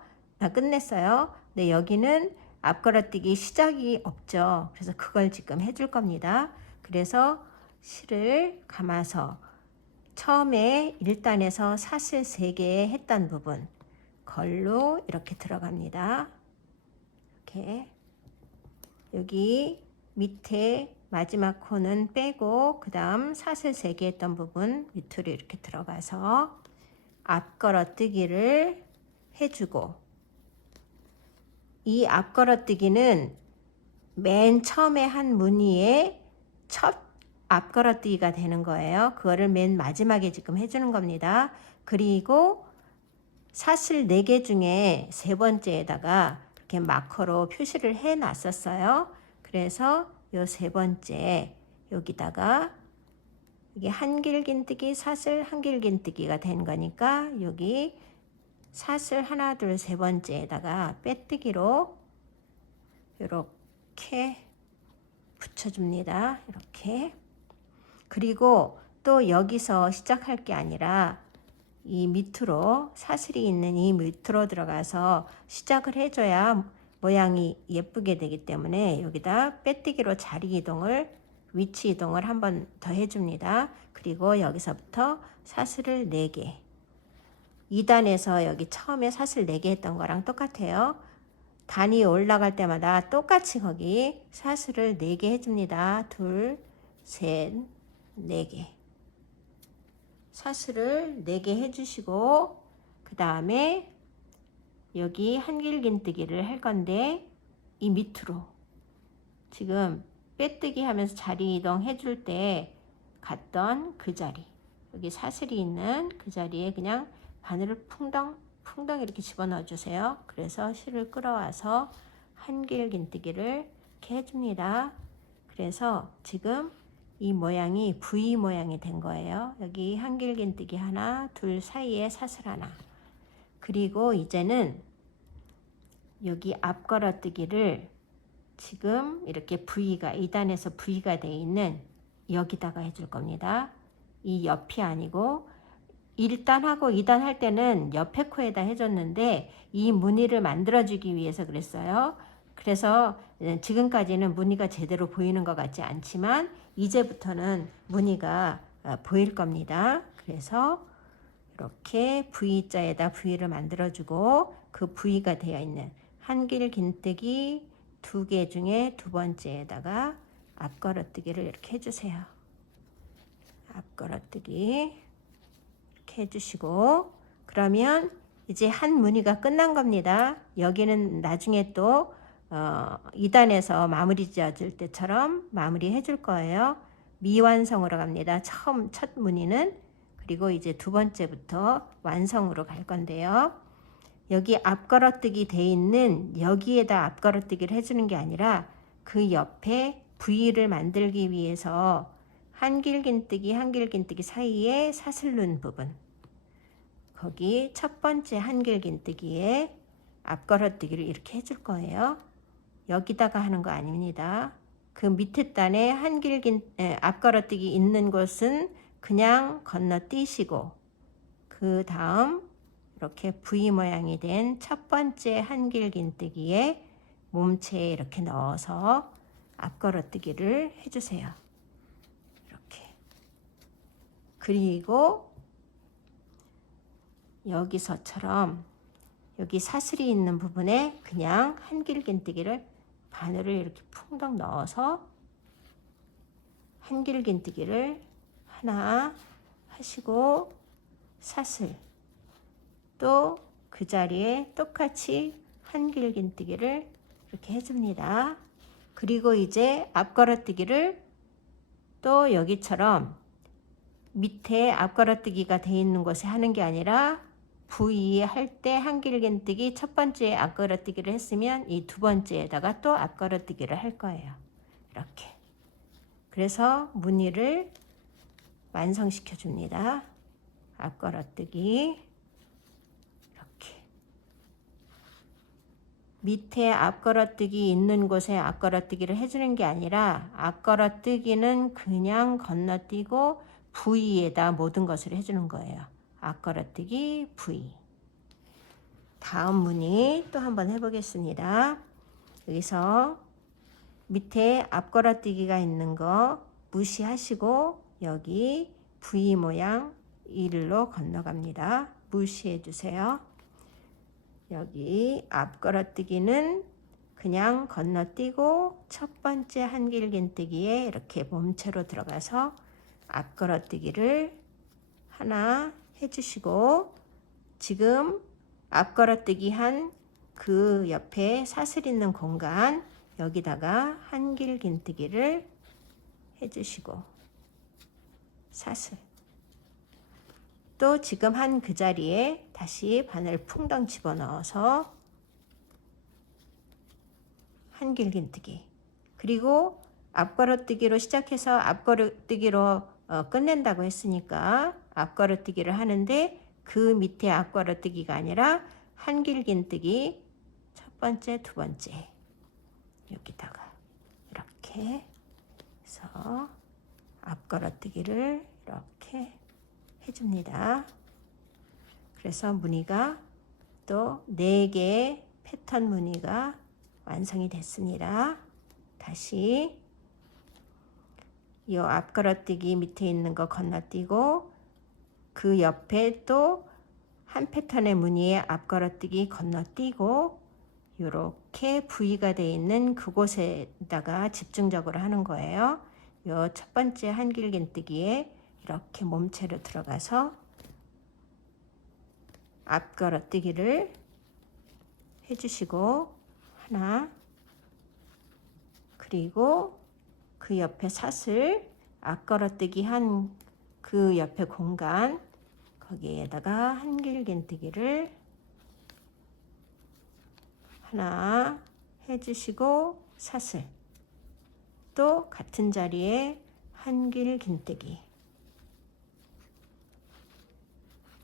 끝냈어요. 근데 여기는 앞걸어뜨기 시작이 없죠. 그래서 그걸 지금 해줄 겁니다. 그래서 실을 감아서 처음에 1단에서 사슬 3개 했던 부분 걸로 이렇게 들어갑니다. 이렇게. 여기 밑에 마지막 코는 빼고 그 다음 사슬 3개 했던 부분 밑으로 이렇게 들어가서 앞걸어뜨기를 해주고, 이 앞걸어뜨기는 맨 처음에 한 무늬의 첫 앞걸어뜨기가 되는 거예요. 그거를 맨 마지막에 지금 해주는 겁니다. 그리고 사슬 4개 중에 3번째에다가 이렇게 마커로 표시를 해 놨었어요. 그래서 요 3번째 여기다가 이게 한길 긴뜨기, 사슬 한길 긴뜨기가 된 거니까 여기 사슬 하나, 둘, 3번째에다가 빼뜨기로 이렇게 붙여줍니다. 이렇게. 그리고 또 여기서 시작할 게 아니라 이 밑으로 사슬이 있는 이 밑으로 들어가서 시작을 해줘야 모양이 예쁘게 되기 때문에 여기다 빼뜨기로 자리 이동을, 위치 이동을 한 번 더 해줍니다. 그리고 여기서부터 사슬을 4개, 2단에서 여기 처음에 사슬 4개 했던 거랑 똑같아요. 단이 올라갈 때마다 똑같이 거기 사슬을 4개 해줍니다. 둘, 셋, 4개. 사슬을 4개 해주시고, 그 다음에 여기 한길 긴뜨기를 할 건데 이 밑으로 지금 빼뜨기 하면서 자리 이동 해줄 때 갔던 그 자리, 여기 사슬이 있는 그 자리에 그냥 바늘을 풍덩 이렇게 집어넣어 주세요. 그래서 실을 끌어와서 한길 긴뜨기를 이렇게 해줍니다. 그래서 지금 이 모양이 V 모양이 된 거예요. 여기 한길 긴뜨기 하나, 둘 사이에 사슬 하나. 그리고 이제는 여기 앞걸어뜨기를 지금 이렇게 V가 2단에서 V가 되어 있는 여기다가 해줄 겁니다. 이 옆이 아니고 1단 하고 2단 할 때는 옆에 코에다 해줬는데 이 무늬를 만들어주기 위해서 그랬어요. 그래서 지금까지는 무늬가 제대로 보이는 것 같지 않지만 이제부터는 무늬가 보일 겁니다. 그래서 이렇게 V자에다 V를 만들어주고 그 V가 되어 있는 한길 긴뜨기 2개 중에 두 번째에다가 앞걸어뜨기를 이렇게 해주세요. 앞걸어뜨기 이렇게 해주시고 그러면 이제 한 무늬가 끝난 겁니다. 여기는 나중에 또 2단에서 마무리 지어줄 때처럼 마무리 해줄 거예요. 미완성으로 갑니다. 첫 무늬는. 그리고 이제 두 번째부터 완성으로 갈 건데요. 여기 앞걸어뜨기 돼 있는 여기에다 앞걸어뜨기를 해주는 게 아니라 그 옆에 V를 만들기 위해서 한길긴뜨기 사이에 사슬 눈 부분, 거기 첫 번째 한길긴뜨기에 앞걸어뜨기를 이렇게 해줄 거예요. 여기다가 하는 거 아닙니다. 그 밑에 단에 앞걸어뜨기 있는 곳은 그냥 건너뛰시고 그 다음 이렇게 V 모양이 된 첫 번째 한길긴뜨기에 몸체에 이렇게 넣어서 앞걸어뜨기를 해주세요. 이렇게. 그리고 여기서처럼 여기 사슬이 있는 부분에 그냥 한길긴뜨기를 바늘을 이렇게 풍덩 넣어서 한길긴뜨기를 하나 하시고 사슬 또 그 자리에 똑같이 한길긴뜨기를 이렇게 해줍니다. 그리고 이제 앞걸어뜨기를 또 여기처럼 밑에 앞걸어뜨기가 돼 있는 곳에 하는 게 아니라 V 할 때 한길긴뜨기 첫 번째 앞걸어뜨기를 했으면 이 두 번째에다가 또 앞걸어뜨기를 할 거예요. 이렇게. 그래서 무늬를 완성시켜 줍니다. 앞걸어뜨기 이렇게. 밑에 앞걸어뜨기 있는 곳에 앞걸어뜨기를 해주는 게 아니라 앞걸어뜨기는 그냥 건너뛰고 V에다 모든 것을 해주는 거예요. 앞걸어뜨기 V. 다음 무늬 또 한번 해보겠습니다. 여기서 밑에 앞걸어뜨기가 있는 거 무시하시고 여기 V 모양 일로 건너갑니다. 무시해 주세요. 여기 앞걸어뜨기는 그냥 건너뛰고 첫 번째 한길긴뜨기에 이렇게 몸체로 들어가서 앞걸어뜨기를 하나 해주시고 지금 앞걸어뜨기 한 그 옆에 사슬 있는 공간 여기다가 한길긴뜨기를 해주시고 사슬 또 지금 한 그 자리에 다시 바늘 풍덩 집어넣어서 한길긴뜨기 그리고 앞걸어뜨기로 시작해서 앞걸어뜨기로 끝낸다고 했으니까 앞걸어뜨기를 하는데 그 밑에 앞걸어뜨기가 아니라 한길긴뜨기 첫 번째 두 번째 여기다가 이렇게 해서 앞걸어뜨기를 이렇게 해줍니다. 그래서 무늬가 또 4개의 패턴 무늬가 완성이 됐습니다. 다시 이 앞걸어뜨기 밑에 있는 거 건너뛰고 그 옆에 또 한 패턴의 무늬에 앞걸어뜨기 건너뛰고 이렇게 V가 되어 있는 그곳에다가 집중적으로 하는 거예요. 요 첫 번째 한길긴뜨기에 이렇게 몸체로 들어가서 앞걸어뜨기를 해주시고 하나 그리고 그 옆에 사슬 앞걸어뜨기 한 그 옆에 공간 거기에다가 한길긴뜨기를 하나 해주시고 사슬 또 같은 자리에 한길긴뜨기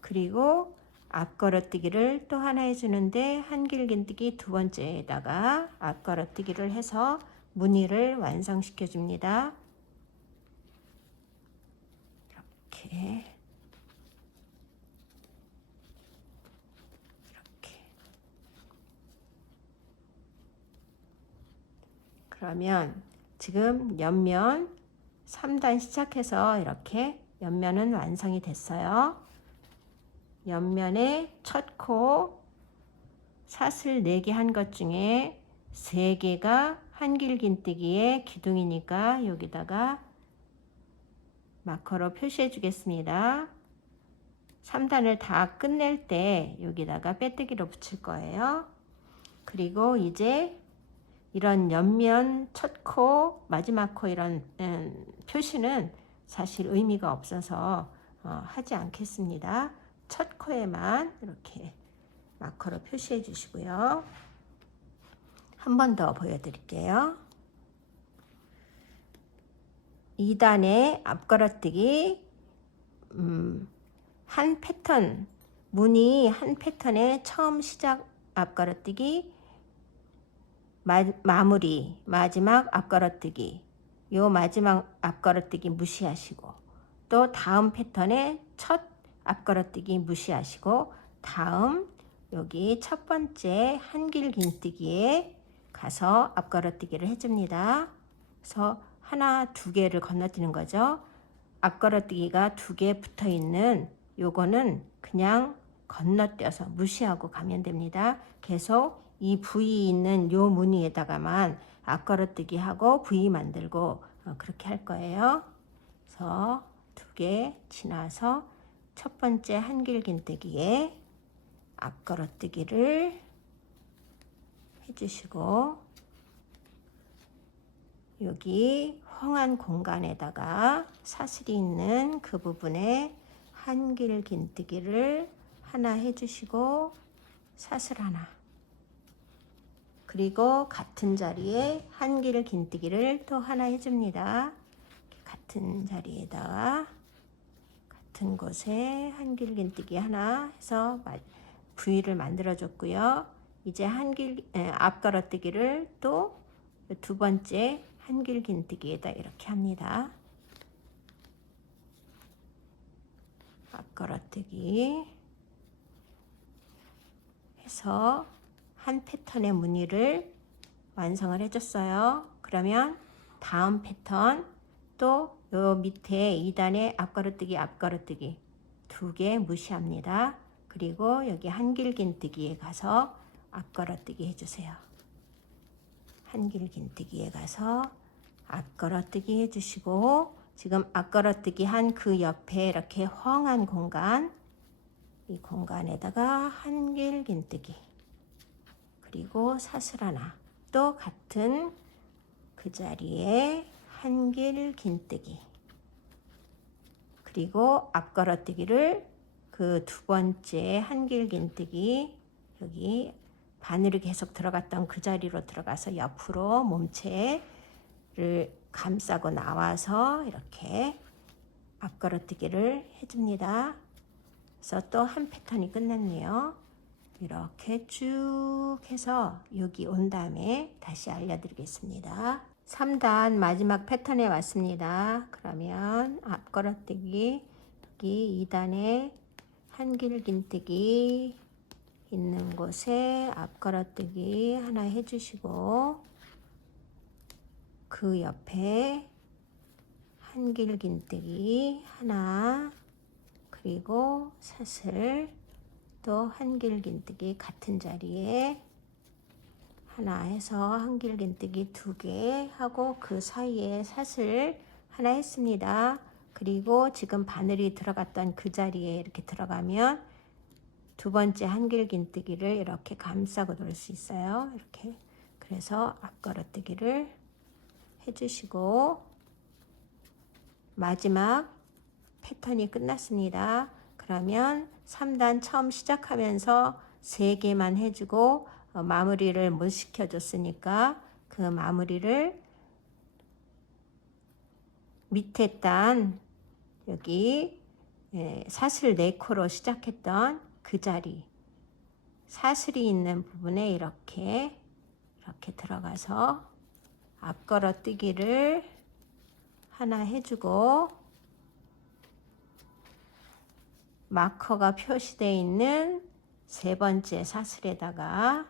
그리고 앞걸어뜨기를 또 하나 해주는데 한길긴뜨기 두 번째에다가 앞걸어뜨기를 해서 무늬를 완성시켜 줍니다. 이렇게 그러면 지금 옆면 3단 시작해서 이렇게 옆면은 완성이 됐어요. 옆면에 첫 코 사슬 4개 한 것 중에 3개가 한길긴뜨기의 기둥이니까 여기다가 마커로 표시해 주겠습니다. 3단을 다 끝낼 때 여기다가 빼뜨기로 붙일 거예요. 그리고 이제 이런 옆면 첫 코, 마지막 코 이런 표시는 사실 의미가 없어서 하지 않겠습니다. 첫 코에만 이렇게 마커로 표시해 주시고요. 한 번 더 보여드릴게요. 2단의 앞걸어뜨기 한 패턴, 무늬 한 패턴의 처음 시작 앞걸어뜨기, 마무리, 마지막 앞걸어뜨기, 요 마지막 앞걸어뜨기 무시하시고, 또 다음 패턴의 첫 앞걸어뜨기 무시하시고, 다음 여기 첫 번째 한길긴뜨기에 가서 앞걸어뜨기를 해줍니다. 그래서 하나, 두 개를 건너뛰는 거죠. 앞걸어뜨기가 2개 붙어 있는 요거는 그냥 건너뛰어서 무시하고 가면 됩니다. 계속 이 V 있는 요 무늬에다가만 앞걸어뜨기 하고 V 만들고 그렇게 할 거예요. 그래서 2개 지나서 첫 번째 한길긴뜨기에 앞걸어뜨기를 해주시고, 여기 헝한 공간에다가 사슬이 있는 그 부분에 한길긴뜨기를 하나 해주시고 사슬 하나, 그리고 같은 자리에 한길긴뜨기를 또 하나 해줍니다. 같은 자리에다가 같은 곳에 한길긴뜨기 하나 해서 V를 만들어 줬고요. 이제 앞걸어뜨기를 또 두 번째 한길긴뜨기에다 이렇게 합니다. 앞걸어뜨기 해서 한 패턴의 무늬를 완성을 해줬어요. 그러면 다음 패턴 또 요 밑에 2단의 앞걸어뜨기 2개 무시합니다. 그리고 여기 한길긴뜨기에 가서 앞걸어뜨기 해주세요. 한길긴뜨기에 가서 앞걸어뜨기 해주시고, 지금 앞걸어뜨기 한 그 옆에 이렇게 헝한 공간, 이 공간에다가 한길긴뜨기, 그리고 사슬 하나, 또 같은 그 자리에 한길긴뜨기, 그리고 앞걸어뜨기를 그 두 번째 한길긴뜨기, 여기 바늘이 계속 들어갔던 그 자리로 들어가서 옆으로 몸체를 감싸고 나와서 이렇게 앞걸어뜨기를 해줍니다. 그래서 또 한 패턴이 끝났네요. 이렇게 쭉 해서 여기 온 다음에 다시 알려드리겠습니다. 3단 마지막 패턴에 왔습니다. 그러면 앞걸어뜨기, 여기 2단에 한길긴뜨기 있는 곳에 앞걸어뜨기 하나 해주시고, 그 옆에 한길긴뜨기 하나, 그리고 사슬, 또 한길긴뜨기 같은 자리에 하나 해서 한길긴뜨기 2개 하고 그 사이에 사슬 하나 했습니다. 그리고 지금 바늘이 들어갔던 그 자리에 이렇게 들어가면 두 번째 한길긴뜨기를 이렇게 감싸고 놓을 수 있어요. 이렇게. 그래서 앞걸어뜨기를 해주시고, 마지막 패턴이 끝났습니다. 그러면 3단 처음 시작하면서 3개만 해주고 마무리를 못 시켜줬으니까 그 마무리를 밑에 단 여기 사슬 4코로 시작했던 그 자리 사슬이 있는 부분에 이렇게 들어가서 앞걸어뜨기를 하나 해주고 마커가 표시되어 있는 세 번째 사슬에다가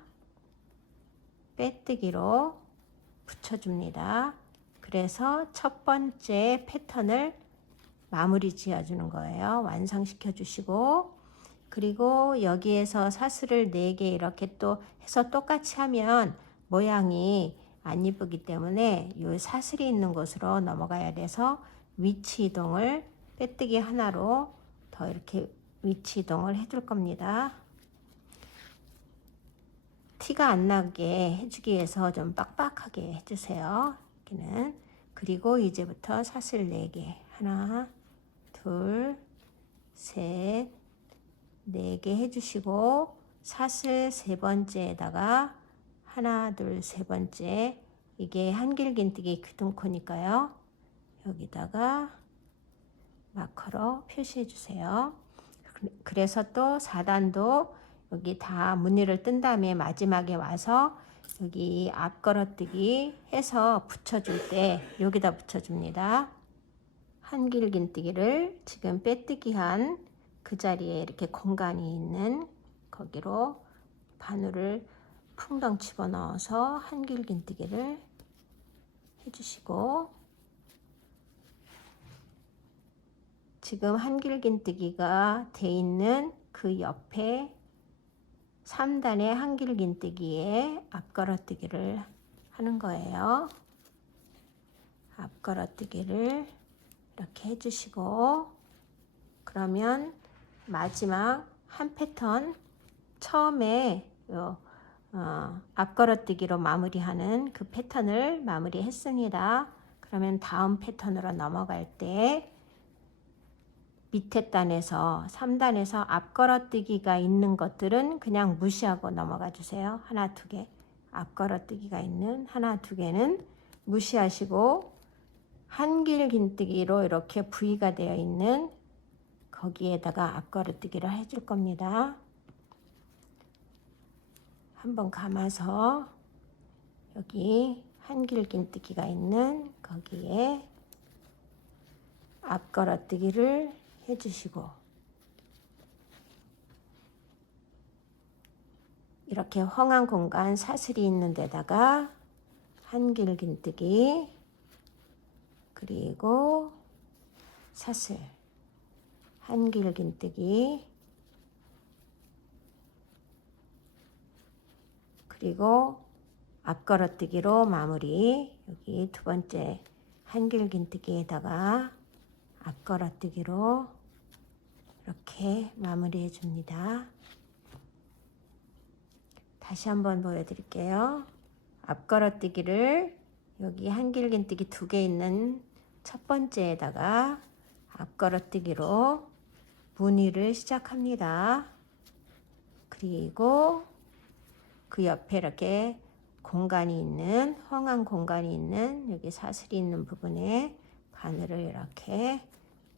빼뜨기로 붙여줍니다. 그래서 첫 번째 패턴을 마무리 지어주는 거예요. 완성시켜 주시고, 그리고 여기에서 사슬을 4개 이렇게 또 해서 똑같이 하면 모양이 안 이쁘기 때문에 이 사슬이 있는 곳으로 넘어가야 돼서 위치 이동을 빼뜨기 하나로 더 이렇게 위치 이동을 해줄 겁니다. 티가 안 나게 해주기 위해서 좀 빡빡하게 해주세요. 여기는. 그리고 이제부터 사슬 4개 하나 둘 셋 4개 해주시고 사슬 세 번째에다가 하나 둘 세 번째 이게 한길긴뜨기 기둥코니까요. 여기다가 마커로 표시해 주세요. 그래서 또 4단도 여기 다 무늬를 뜬 다음에 마지막에 와서 여기 앞걸어뜨기 해서 붙여줄 때 여기다 붙여줍니다. 한길긴뜨기를 지금 빼뜨기한 그 자리에 이렇게 공간이 있는 거기로 바늘을 풍덩 집어넣어서 한길긴뜨기를 해주시고, 지금 한길긴뜨기가 돼 있는 그 옆에 3단의 한길긴뜨기에 앞걸어뜨기를 하는 거예요. 앞걸어뜨기를 이렇게 해주시고, 그러면 마지막 한 패턴 처음에 앞걸어뜨기로 마무리하는 그 패턴을 마무리했습니다. 그러면 다음 패턴으로 넘어갈 때 밑에 단에서 3단에서 앞걸어뜨기가 있는 것들은 그냥 무시하고 넘어가 주세요. 하나, 두 개. 앞걸어뜨기가 있는 하나, 두 개는 무시하시고 한길긴뜨기로 이렇게 V가 되어 있는 거기에다가 앞걸어뜨기를 해줄 겁니다. 한번 감아서 여기 한길긴뜨기가 있는 거기에 앞걸어뜨기를 해주시고, 이렇게 헝한 공간 사슬이 있는 데다가 한길긴뜨기 그리고 사슬 한길긴뜨기 그리고 앞걸어뜨기로 마무리. 여기 두 번째 한길긴뜨기에다가 앞걸어뜨기로 이렇게 마무리해 줍니다. 다시 한번 보여드릴게요. 앞걸어뜨기를 여기 한길긴뜨기 2개 있는 첫 번째에다가 앞걸어뜨기로 무늬를 시작합니다. 그리고 그 옆에 이렇게 공간이 있는, 헝한 공간이 있는 여기 사슬이 있는 부분에 바늘을 이렇게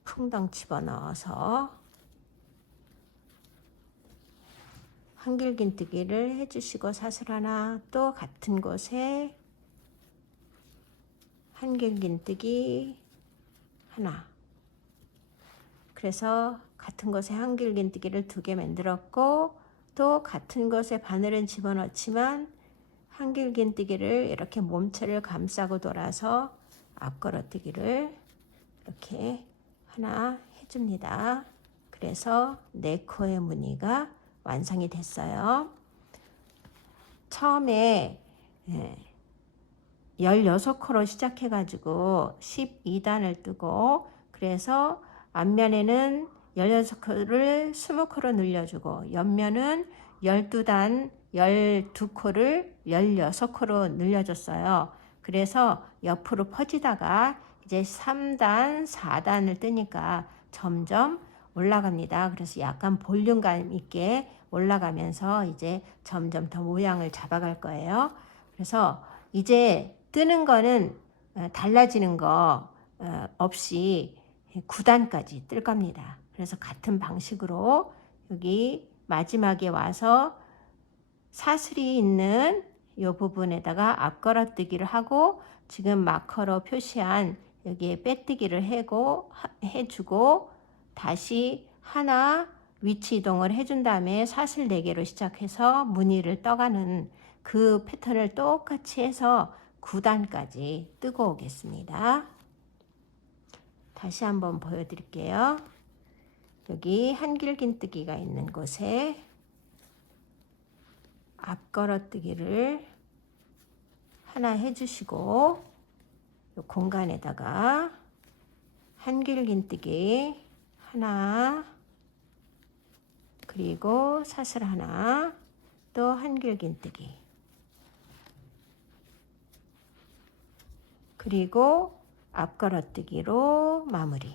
풍덩 집어넣어서 한길긴뜨기를 해주시고, 사슬 하나 또 같은 곳에 한길긴뜨기 하나. 그래서 같은 곳에 한길긴뜨기를 2개 만들었고, 또 같은 곳에 바늘은 집어넣지만 한길긴뜨기를 이렇게 몸체를 감싸고 돌아서 앞걸어뜨기를 이렇게 하나 해줍니다. 그래서 4코의 무늬가 완성이 됐어요. 처음에 16코로 시작해가지고 12단을 뜨고, 그래서 앞면에는 16코를 20코로 늘려주고 옆면은 12단 12코를 16코로 늘려줬어요. 그래서 옆으로 퍼지다가 이제 3단, 4단을 뜨니까 점점 올라갑니다. 그래서 약간 볼륨감 있게 올라가면서 이제 점점 더 모양을 잡아갈 거예요. 그래서 이제 뜨는 거는 달라지는 거 없이 9단까지 뜰 겁니다. 그래서 같은 방식으로 여기 마지막에 와서 사슬이 있는 이 부분에다가 앞걸어뜨기를 하고 지금 마커로 표시한 여기에 빼뜨기를 해주고 다시 하나 위치 이동을 해준 다음에 사슬 4개로 시작해서 무늬를 떠가는 그 패턴을 똑같이 해서 9단까지 뜨고 오겠습니다. 다시 한번 보여드릴게요. 여기 한길긴뜨기가 있는 곳에 앞걸어뜨기를 하나 해주시고 이 공간에다가 한길긴뜨기 하나, 그리고 사슬 하나, 또 한길긴뜨기, 그리고 앞걸어뜨기로 마무리.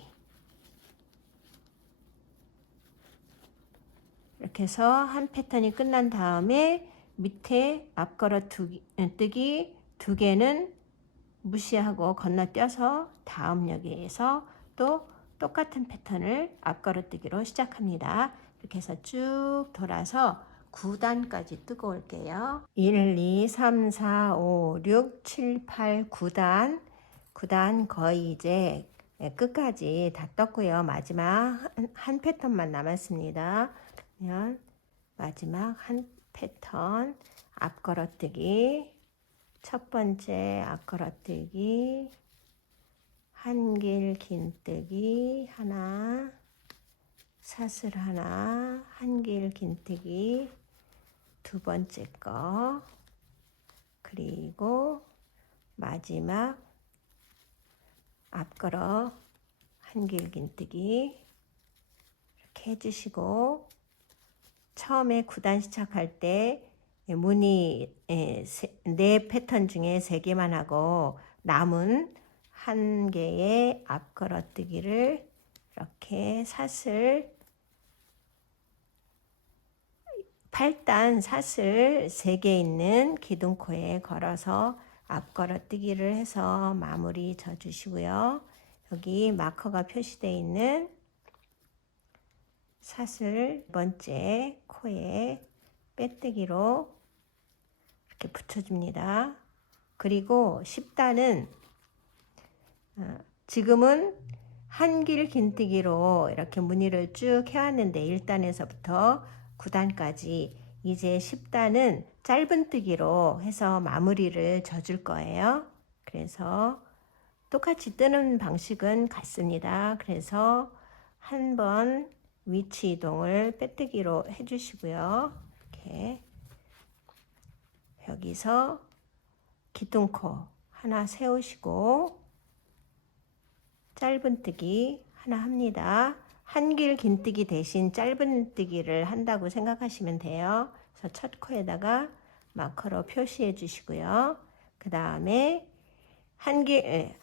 이렇게 해서 한 패턴이 끝난 다음에 밑에 앞걸어뜨기 2개는 무시하고 건너뛰어서 다음 여기에서 또 똑같은 패턴을 앞걸어뜨기로 시작합니다. 이렇게 해서 쭉 돌아서 9단까지 뜨고 올게요. 1, 2, 3, 4, 5, 6, 7, 8, 9단. 9단 거의 이제 끝까지 다 떴고요. 마지막 한 패턴만 남았습니다. 그러면 마지막 한 패턴 앞걸어뜨기, 첫 번째 앞걸어뜨기, 한길긴뜨기 하나, 사슬 하나, 한길긴뜨기 두 번째 거, 그리고 마지막 앞걸어 한길긴뜨기 이렇게 해주시고, 처음에 9단 시작할 때 무늬 4패턴 중에 3개만 하고 남은 1개의 앞걸어뜨기를 이렇게 사슬 8단 사슬 3개 있는 기둥코에 걸어서 앞걸어뜨기를 해서 마무리 져 주시고요. 여기 마커가 표시되어 있는 사슬 번째 코에 빼뜨기로 이렇게 붙여줍니다. 그리고 10단은 지금은 한길긴뜨기로 이렇게 무늬를 쭉 해왔는데 1단에서부터 9단까지 이제 10단은 짧은뜨기로 해서 마무리를 져줄 거예요. 그래서 똑같이 뜨는 방식은 같습니다. 그래서 한번 위치 이동을 빼뜨기로 해주시고요. 이렇게 여기서 기둥코 하나 세우시고 짧은뜨기 하나 합니다. 한길긴뜨기 대신 짧은뜨기를 한다고 생각하시면 돼요. 그래서 첫 코에다가 마커로 표시해 주시고요. 그 다음에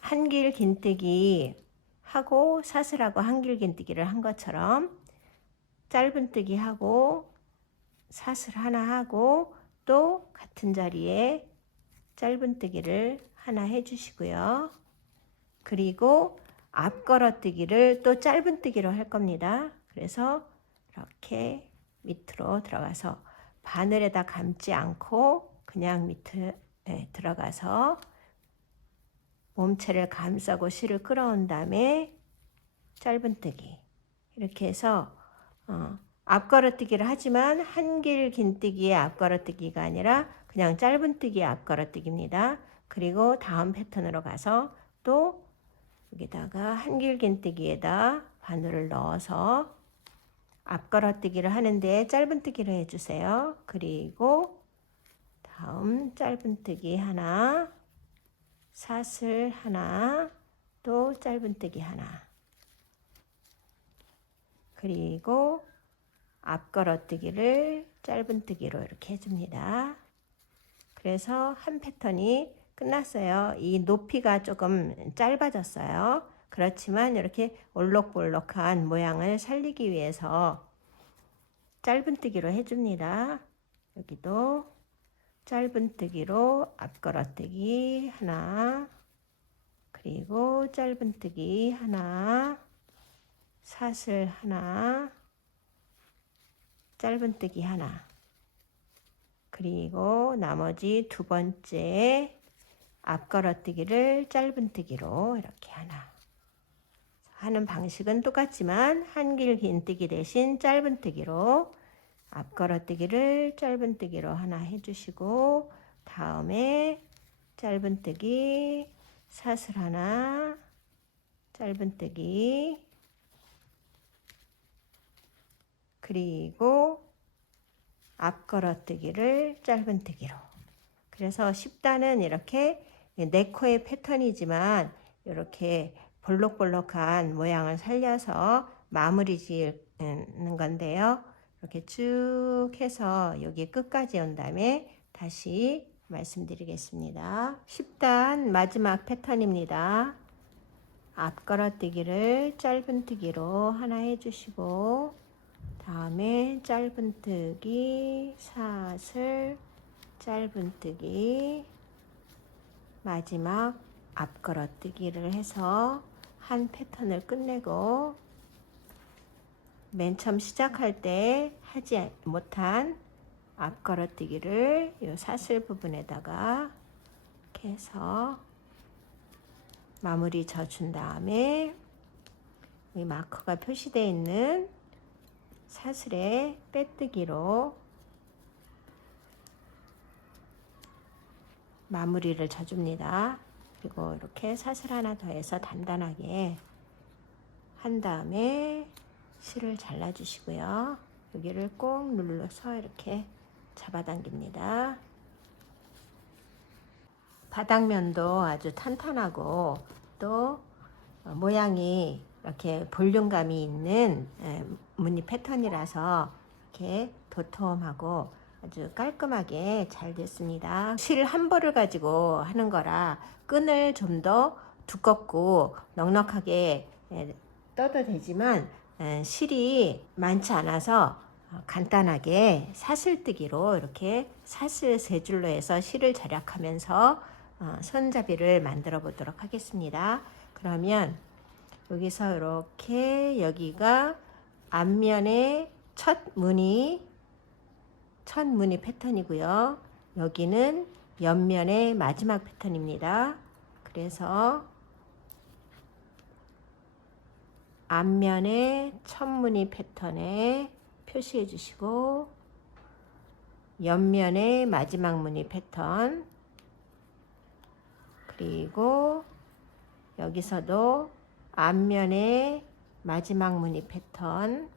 한길긴뜨기 하고 사슬하고 한길긴뜨기를 한 것처럼 짧은뜨기 하고 사슬 하나 하고 또 같은 자리에 짧은뜨기를 하나 해주시고요. 그리고 앞걸어뜨기를 또 짧은뜨기로 할 겁니다. 그래서 이렇게 밑으로 들어가서 바늘에다 감지 않고 그냥 밑에 들어가서 몸체를 감싸고 실을 끌어온 다음에 짧은뜨기 이렇게 해서 앞걸어뜨기를 하지만 한길긴뜨기의 앞걸어뜨기가 아니라 그냥 짧은뜨기의 앞걸어뜨기입니다. 그리고 다음 패턴으로 가서 또 여기다가 한길긴뜨기에다 바늘을 넣어서 앞걸어뜨기를 하는데 짧은뜨기를 해주세요. 그리고 다음 짧은뜨기 하나, 사슬 하나, 또 짧은뜨기 하나, 그리고 앞걸어뜨기를 짧은뜨기로 이렇게 해줍니다. 그래서 한 패턴이 끝났어요. 이 높이가 조금 짧아졌어요. 그렇지만 이렇게 올록볼록한 모양을 살리기 위해서 짧은뜨기로 해줍니다. 여기도 짧은뜨기로 앞걸어뜨기 하나, 그리고 짧은뜨기 하나, 사슬 하나, 짧은뜨기 하나, 그리고 나머지 두 번째 앞걸어뜨기를 짧은뜨기로 이렇게 하나. 하는 방식은 똑같지만 한길 긴뜨기 대신 짧은뜨기로 앞걸어뜨기를 짧은뜨기로 하나 해주시고, 다음에 짧은뜨기 사슬 하나, 짧은뜨기, 그리고 앞걸어뜨기를 짧은뜨기로. 그래서 10단은 이렇게 4코의 패턴이지만 이렇게 볼록볼록한 모양을 살려서 마무리 지는 건데요. 이렇게 쭉 해서 여기 끝까지 온 다음에 다시 말씀드리겠습니다. 10단 마지막 패턴입니다. 앞걸어뜨기를 짧은뜨기로 하나 해주시고, 다음에 짧은뜨기, 사슬, 짧은뜨기, 마지막 앞걸어뜨기를 해서 한 패턴을 끝내고, 맨 처음 시작할 때 하지 못한 앞걸어뜨기를 이 사슬 부분에다가 이렇게 해서 마무리 져준 다음에 이 마커가 표시되어 있는 사슬에 빼뜨기로 마무리를 져줍니다. 그리고 이렇게 사슬 하나 더해서 단단하게 한 다음에 실을 잘라주시고요. 여기를 꼭 눌러서 이렇게 잡아당깁니다. 바닥면도 아주 탄탄하고 또 모양이 이렇게 볼륨감이 있는 무늬 패턴이라서 이렇게 도톰하고 아주 깔끔하게 잘 됐습니다. 실 한 벌을 가지고 하는 거라 끈을 좀 더 두껍고 넉넉하게 떠도 되지만 실이 많지 않아서 간단하게 사슬뜨기로 이렇게 사슬 3줄로 해서 실을 절약하면서 손잡이를 만들어 보도록 하겠습니다. 그러면 여기서 이렇게 여기가 앞면의 첫 무늬 패턴이고요. 여기는 옆면의 마지막 패턴입니다. 그래서 앞면의 첫 무늬 패턴에 표시해 주시고, 옆면의 마지막 무늬 패턴, 그리고 여기서도 앞면의 마지막 무늬 패턴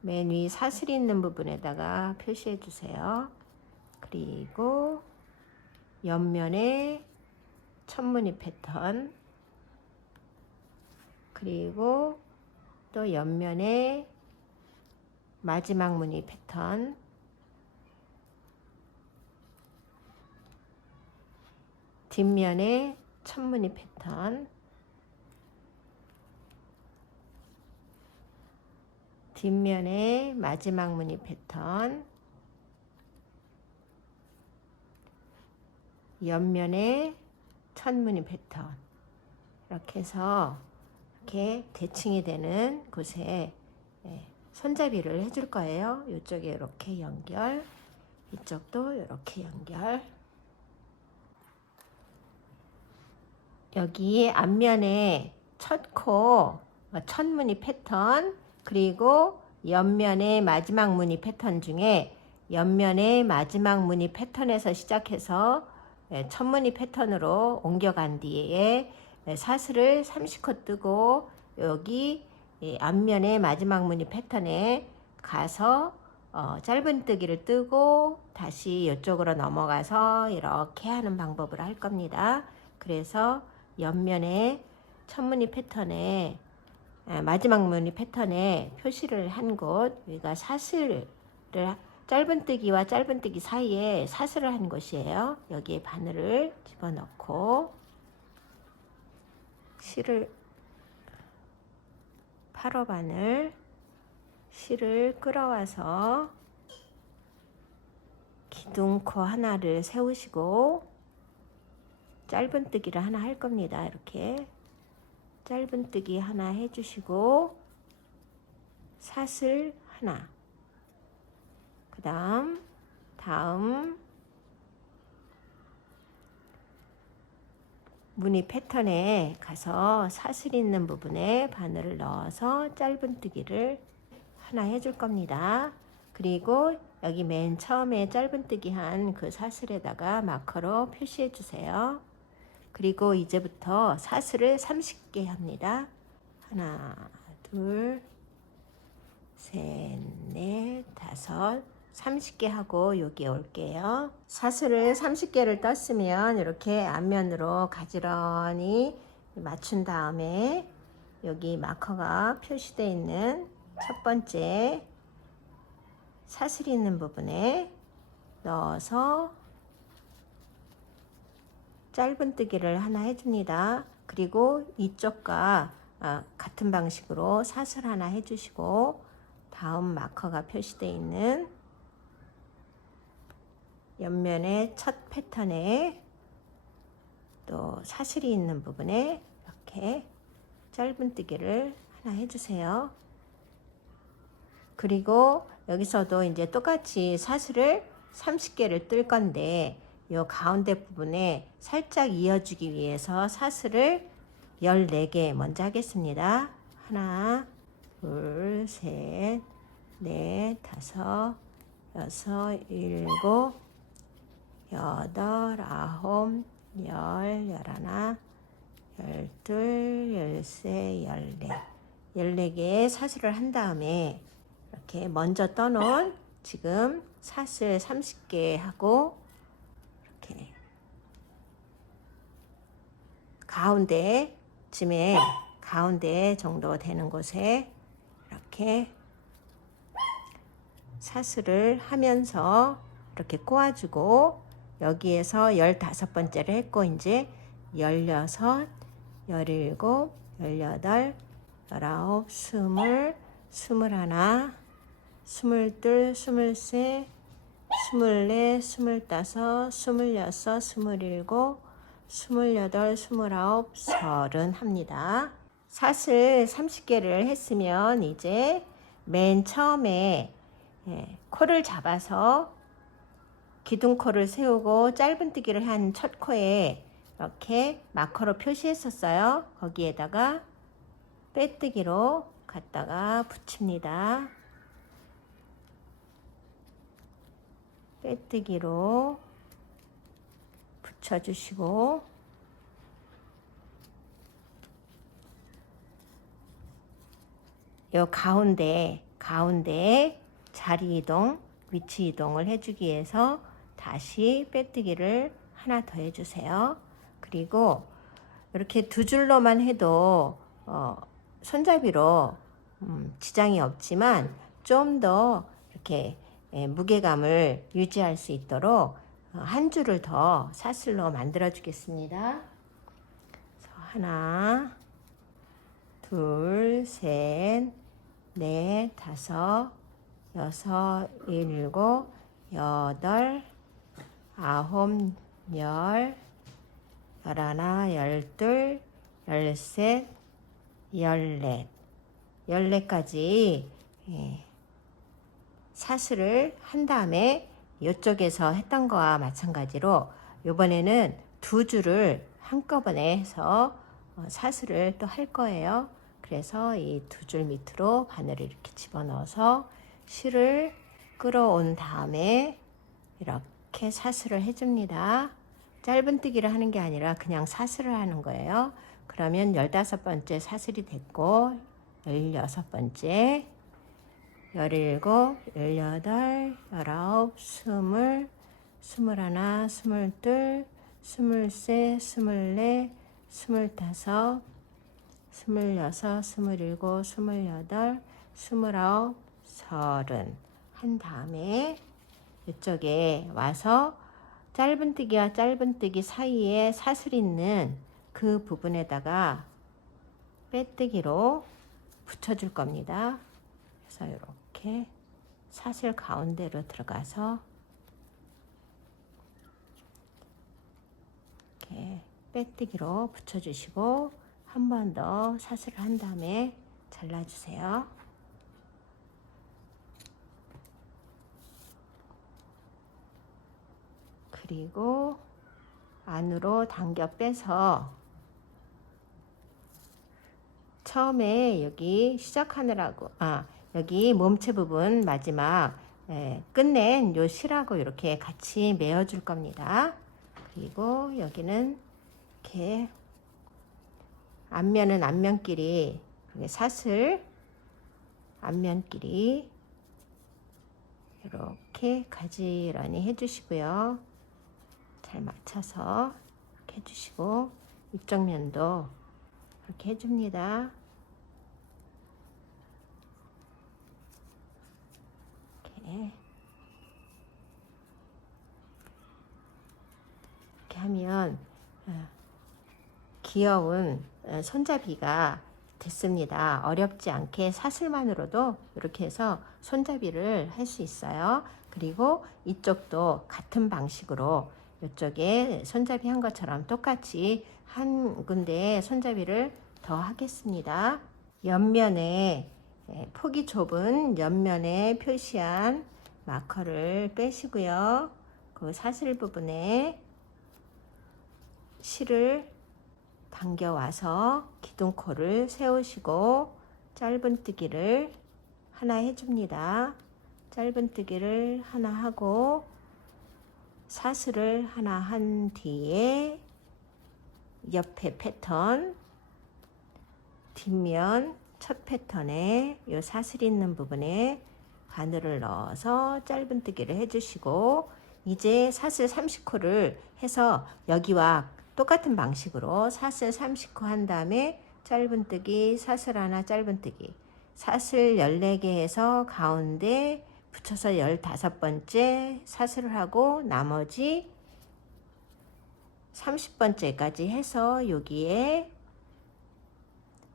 맨 위 사슬이 있는 부분에다가 표시해 주세요. 그리고 옆면의 첫 무늬 패턴, 그리고 또 옆면의 마지막 무늬 패턴, 뒷면의 첫 무늬 패턴, 뒷면의 마지막 무늬 패턴, 옆면의 첫 무늬 패턴, 이렇게 해서 이렇게 대칭이 되는 곳에 손잡이를 해줄 거예요. 이쪽에 이렇게 연결, 이쪽도 이렇게 연결. 여기 앞면에 첫 코, 첫 무늬 패턴, 그리고 옆면의 마지막 무늬 패턴 중에 옆면의 마지막 무늬 패턴에서 시작해서 첫 무늬 패턴으로 옮겨간 뒤에 사슬을 30코 뜨고 여기 앞면의 마지막 무늬 패턴에 가서 짧은뜨기를 뜨고 다시 이쪽으로 넘어가서 이렇게 하는 방법으로 할 겁니다. 그래서 옆면에 첫 무늬 패턴에 마지막 무늬 패턴에 표시를 한 곳, 여기가 사슬을 짧은뜨기와 짧은뜨기 사이에 사슬을 한 곳이에요. 여기에 바늘을 집어넣고 실을 8호 바늘 실을 끌어와서 기둥코 하나를 세우시고 짧은뜨기를 하나 할 겁니다. 이렇게 짧은뜨기 하나 해주시고 사슬 하나. 그 다음 무늬 패턴에 가서 사슬 있는 부분에 바늘을 넣어서 짧은뜨기를 하나 해줄 겁니다. 그리고 여기 맨 처음에 짧은뜨기 한 그 사슬에다가 마커로 표시해 주세요. 그리고 이제부터 사슬을 30개 합니다. 하나, 둘, 셋, 넷, 다섯, 30개 하고 여기 올게요. 사슬을 30개를 떴으면 이렇게 앞면으로 가지런히 맞춘 다음에 여기 마커가 표시되어 있는 첫 번째 사슬이 있는 부분에 넣어서 짧은뜨기를 하나 해줍니다. 그리고 이쪽과 같은 방식으로 사슬 하나 해주시고 다음 마커가 표시되어 있는 옆면의 첫 패턴에 또 사슬이 있는 부분에 이렇게 짧은뜨기를 하나 해주세요. 그리고 여기서도 이제 똑같이 사슬을 30개를 뜰 건데 이 가운데 부분에 살짝 이어주기 위해서 사슬을 14개 먼저 하겠습니다. 하나, 둘, 셋, 넷, 다섯, 여섯, 일곱, 여덟, 아홉, 열, 열하나, 열둘, 열세, 열네. 14개의 사슬을 한 다음에 이렇게 먼저 떠놓은 지금 사슬 30개 하고 이렇게 가운데 정도 되는 곳에 이렇게 사슬을 하면서 이렇게 꼬아주고 여기에서 15번째를 했고 이제 16, 17, 18, 19, 20, 21, 22, 23, 24, 25, 26, 27, 28, 29, 30 합니다. 사슬 30개를 했으면 이제 맨 처음에 코를 잡아서 기둥코를 세우고 짧은뜨기를 한 첫 코에 이렇게 마커로 표시했었어요. 거기에다가 빼뜨기로 갖다가 붙입니다. 빼뜨기로 붙여주시고 요 가운데 자리 이동, 위치 이동을 해주기 위해서 다시 빼뜨기를 하나 더 해주세요. 그리고 이렇게 두 줄로만 해도 손잡이로 지장이 없지만 좀 더 이렇게 무게감을 유지할 수 있도록 한 줄을 더 사슬로 만들어 주겠습니다. 하나, 둘, 셋, 넷, 다섯, 여섯, 일곱, 여덟, 아홉, 열, 열하나, 열둘, 열셋, 열넷, 14까지 사슬을 한 다음에 이쪽에서 했던 거와 마찬가지로 이번에는 두 줄을 한꺼번에 해서 사슬을 또 할 거예요. 그래서 이 두 줄 밑으로 바늘을 이렇게 집어넣어서 실을 끌어온 다음에 이렇게 사슬을 해줍니다. 짧은뜨기를 하는 게 아니라 그냥 사슬을 하는 거예요. 그러면 15번째 사슬이 됐고 16번째 17, 18, 19, 20, 21, 22, 23, 24, 25, 26, 27, 28, 29, 30 한 다음에 이쪽에 와서 짧은뜨기와 짧은뜨기 사이에 사슬 있는 그 부분에다가 빼뜨기로 붙여줄 겁니다. 그래서 이렇게 사슬 가운데로 들어가서 이렇게 빼뜨기로 붙여주시고 한 번 더 사슬을 한 다음에 잘라주세요. 그리고 안으로 당겨 빼서 처음에 여기 시작하느라고 여기 몸체 부분 마지막 끝낸 요 실하고 이렇게 같이 메어 줄 겁니다. 그리고 여기는 이렇게 앞면은 앞면끼리 사슬 앞면끼리 이렇게 가지런히 해주시고요. 잘 맞춰서 이렇게 해주시고 이쪽 면도 이렇게 해줍니다. 이렇게 하면 귀여운 손잡이가 됐습니다. 어렵지 않게 사슬만으로도 이렇게 해서 손잡이를 할 수 있어요. 그리고 이쪽도 같은 방식으로 이쪽에 손잡이 한 것처럼 똑같이 한 군데에 손잡이를 더 하겠습니다. 옆면에 폭이 좁은 옆면에 표시한 마커를 빼시고요. 그 사슬 부분에 실을 당겨와서 기둥코를 세우시고 짧은뜨기를 하나 해줍니다. 짧은뜨기를 하나 하고 사슬을 하나 한 뒤에 옆에 패턴 뒷면 첫 패턴에 이 사슬 있는 부분에 바늘을 넣어서 짧은뜨기를 해주시고 이제 사슬 30코를 해서 여기와 똑같은 방식으로 사슬 30코 한 다음에 짧은뜨기 사슬 하나 짧은뜨기 사슬 14개 해서 가운데 붙여서 15번째 사슬을 하고 나머지 30번째까지 해서 여기에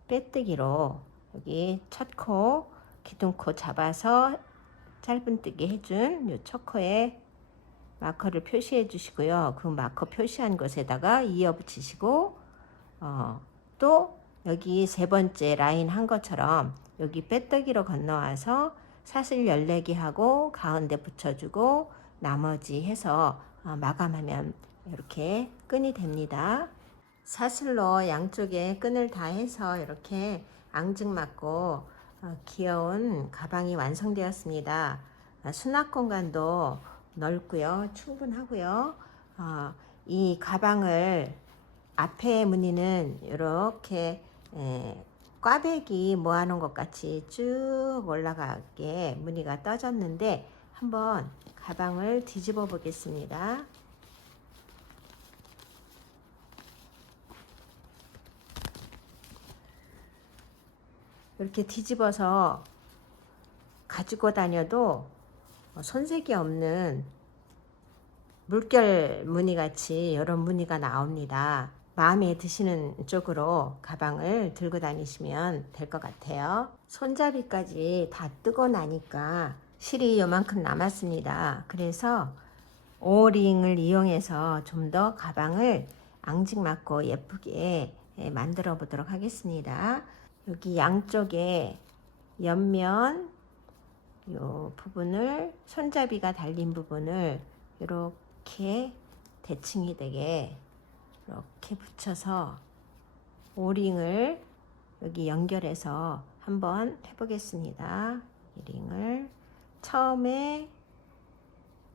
빼뜨기로 여기 첫 코 기둥코 잡아서 짧은뜨기 해준 이 첫 코에 마커를 표시해 주시고요. 그 마커 표시한 곳에다가 이어 붙이시고 또 여기 세 번째 라인 한 것처럼 여기 빼뜨기로 건너와서 사슬 14개 하고 가운데 붙여주고 나머지 해서 마감하면 이렇게 끈이 됩니다. 사슬로 양쪽에 끈을 다 해서 이렇게 앙증맞고 귀여운 가방이 완성되었습니다. 수납 공간도 넓고요. 충분하고요. 이 가방을 앞에 무늬는 이렇게 꽈배기 모아놓은 것 같이 쭉 올라가게 무늬가 떠졌는데 한번 가방을 뒤집어 보겠습니다. 이렇게 뒤집어서 가지고 다녀도 손색이 없는 물결 무늬 같이 이런 무늬가 나옵니다. 마음에 드시는 쪽으로 가방을 들고 다니시면 될 것 같아요. 손잡이까지 다 뜨고 나니까 실이 요만큼 남았습니다. 그래서 오링을 이용해서 좀 더 가방을 앙증맞고 예쁘게 만들어 보도록 하겠습니다. 여기 양쪽에 옆면 요 부분을 손잡이가 달린 부분을 이렇게 대칭이 되게 이렇게 붙여서 오링을 여기 연결해서 한번 해보겠습니다. 이 링을 처음에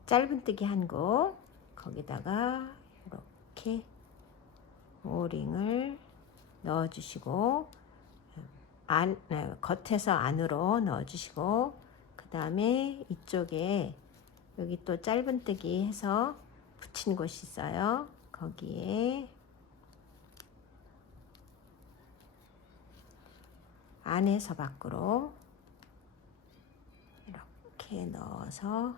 짧은뜨기 한 곳 거기다가 이렇게 오링을 넣어주시고 겉에서 안으로 넣어주시고 그 다음에 이쪽에 여기 또 짧은뜨기 해서 붙인 곳이 있어요. 거기에 안에서 밖으로 이렇게 넣어서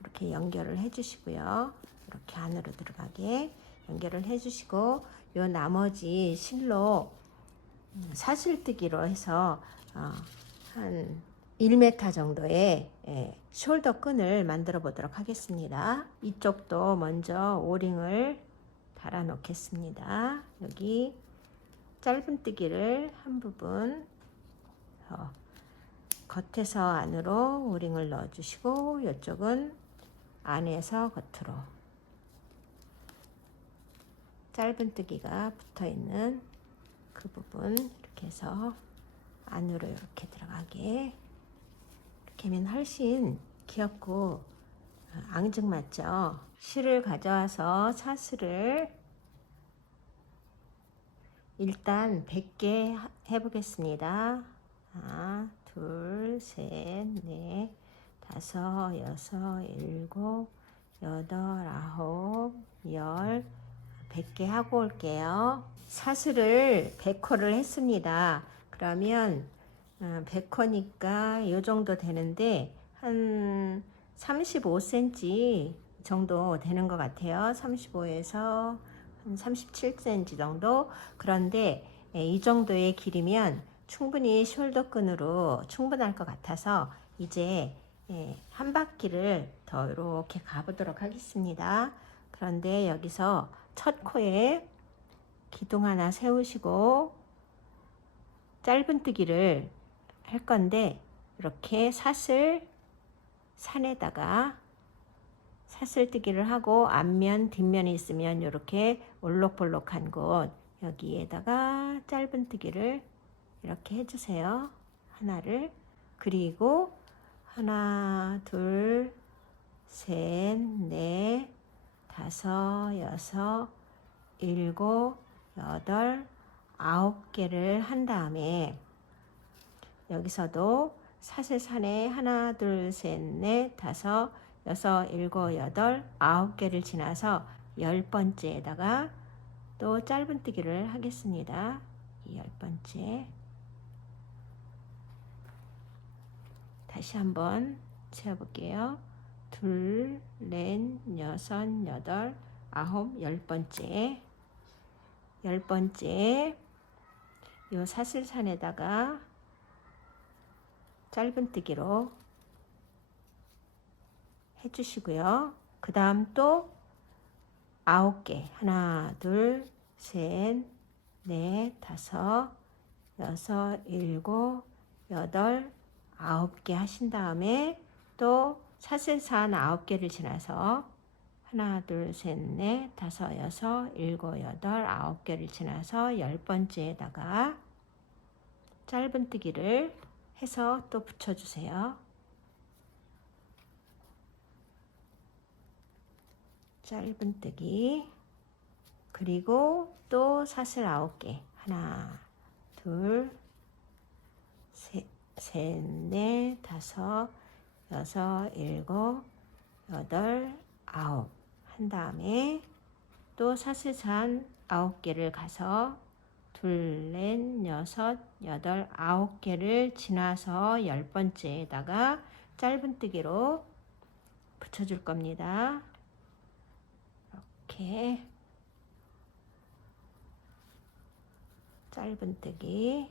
이렇게 연결을 해 주시고요. 이렇게 안으로 들어가게 연결을 해 주시고 요 나머지 실로 사슬뜨기로 해서 한 1m 정도의 숄더 끈을 만들어 보도록 하겠습니다. 이쪽도 먼저 오링을 달아 놓겠습니다. 여기 짧은뜨기를 한 부분 겉에서 안으로 오링을 넣어 주시고 이쪽은 안에서 겉으로 짧은뜨기가 붙어있는 그 부분 이렇게 해서 안으로 이렇게 들어가게, 이렇게 하면 훨씬 귀엽고 앙증맞죠. 실을 가져와서 사슬을 일단 100개 해보겠습니다. 하나, 둘, 셋, 넷, 다섯, 여섯, 일곱, 여덟, 아홉, 열, 100개 하고 올게요. 사슬을 100호를 했습니다. 그러면 100호니까 이 정도 되는데 한 35cm 정도 되는 것 같아요. 35에서 한 37cm 정도. 그런데 이 정도의 길이면 충분히 숄더 끈으로 충분할 것 같아서 이제 한 바퀴를 더 이렇게 가보도록 하겠습니다. 그런데 여기서 첫 코에 기둥 하나 세우시고 짧은뜨기를 할 건데, 이렇게 사슬 산에다가 사슬뜨기를 하고 앞면 뒷면이 있으면 이렇게 올록볼록한 곳 여기에다가 짧은뜨기를 이렇게 해주세요. 하나를. 그리고 하나, 둘, 셋, 넷, 다섯, 여섯, 일곱, 여덟, 9개를 한 다음에 여기서도 사슬산에 하나, 둘, 셋, 넷, 다섯, 여섯, 일곱, 여덟, 9개를 지나서 10번째에다가 또 짧은뜨기를 하겠습니다. 이 10번째. 다시 한번 채워볼게요. 둘, 넷, 여섯, 여덟, 아홉, 10번째. 10번째 요 사슬산에다가 짧은뜨기로 해주시고요. 그 다음 또 9개. 하나, 둘, 셋, 넷, 다섯, 여섯, 일곱, 여덟, 9개 하신 다음에 또 사슬산 9개를 지나서 하나, 둘, 셋, 넷, 다섯, 여섯, 일곱, 여덟, 9개를 지나서 10번째에다가 짧은뜨기를 해서 또 붙여주세요. 짧은뜨기. 그리고 또 사슬 9개. 하나, 둘, 셋, 넷, 다섯, 여섯, 일곱, 여덟, 9 한 다음에 또 사슬산 9개를 가서 둘, 넷, 여섯, 여덟, 9개를 지나서 10번째에다가 짧은뜨기로 붙여줄 겁니다. 이렇게 짧은뜨기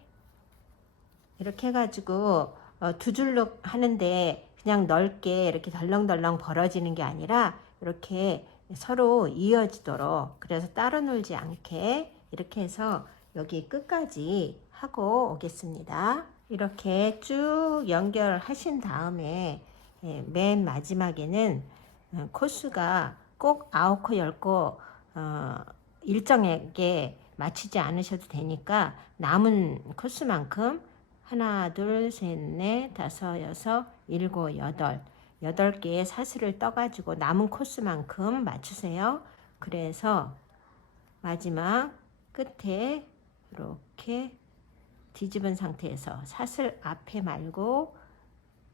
이렇게 해가지고 두 줄로 하는데 그냥 넓게 이렇게 덜렁덜렁 벌어지는 게 아니라 이렇게 서로 이어지도록, 그래서 따로 놀지 않게 이렇게 해서 여기 끝까지 하고 오겠습니다. 이렇게 쭉 연결하신 다음에 맨 마지막에는 코수가 꼭 9코 10코 일정하게 맞추지 않으셔도 되니까 남은 코수만큼 하나, 둘, 셋, 넷, 다섯, 여섯, 일곱, 여덟 8개의 사슬을 떠가지고 남은 코스만큼 맞추세요. 그래서 마지막 끝에 이렇게 뒤집은 상태에서 사슬 앞에 말고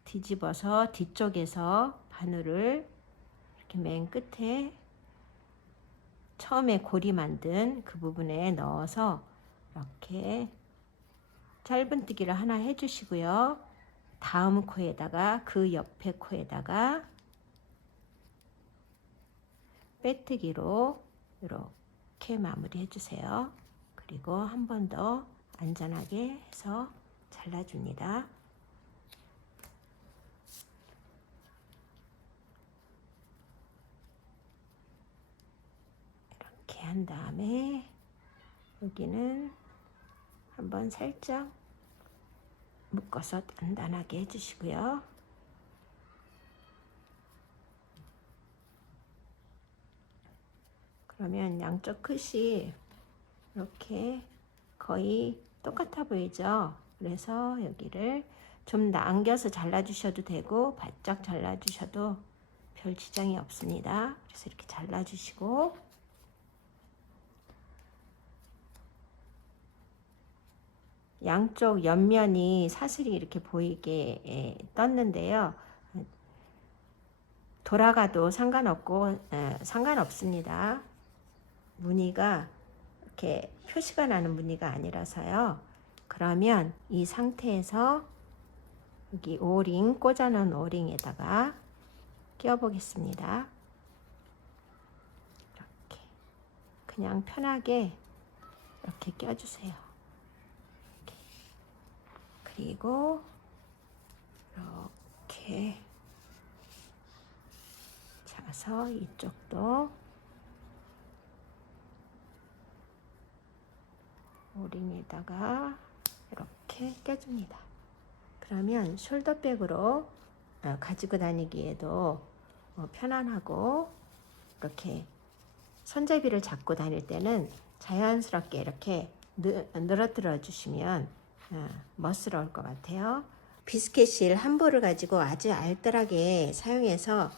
뒤집어서 뒤쪽에서 바늘을 이렇게 맨 끝에 처음에 고리 만든 그 부분에 넣어서 이렇게 짧은뜨기를 하나 해주시고요. 다음 코에다가 그 옆에 코에다가 빼뜨기로 이렇게 마무리 해주세요. 그리고 한 번 더 안전하게 해서 잘라줍니다. 이렇게 한 다음에 여기는 한번 살짝 묶어서 단단하게 해주시고요. 그러면 양쪽 끝이 이렇게 거의 똑같아 보이죠? 그래서 여기를 좀 남겨서 잘라주셔도 되고 바짝 잘라주셔도 별 지장이 없습니다. 그래서 이렇게 잘라주시고 양쪽 옆면이 사슬이 이렇게 보이게 떴는데요. 돌아가도 상관없고 상관없습니다. 무늬가 이렇게 표시가 나는 무늬가 아니라서요. 그러면 이 상태에서 여기 오링 꽂아놓은 오링에다가 끼워 보겠습니다. 이렇게 그냥 편하게 이렇게 껴주세요. 이렇게. 그리고 이렇게 자서 이쪽도 오링에다가 이렇게 껴줍니다. 그러면 숄더백으로 가지고 다니기에도 편안하고 이렇게 손잡이를 잡고 다닐 때는 자연스럽게 이렇게 늘어뜨려 주시면 멋스러울 것 같아요. 비스켓실 한 볼을 가지고 아주 알뜰하게 사용해서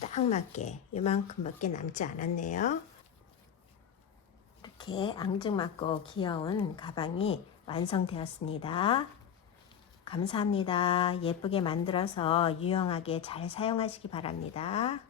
딱 맞게 이만큼밖에 남지 않았네요. 이렇게 앙증맞고 귀여운 가방이 완성되었습니다. 감사합니다. 예쁘게 만들어서 유용하게 잘 사용하시기 바랍니다.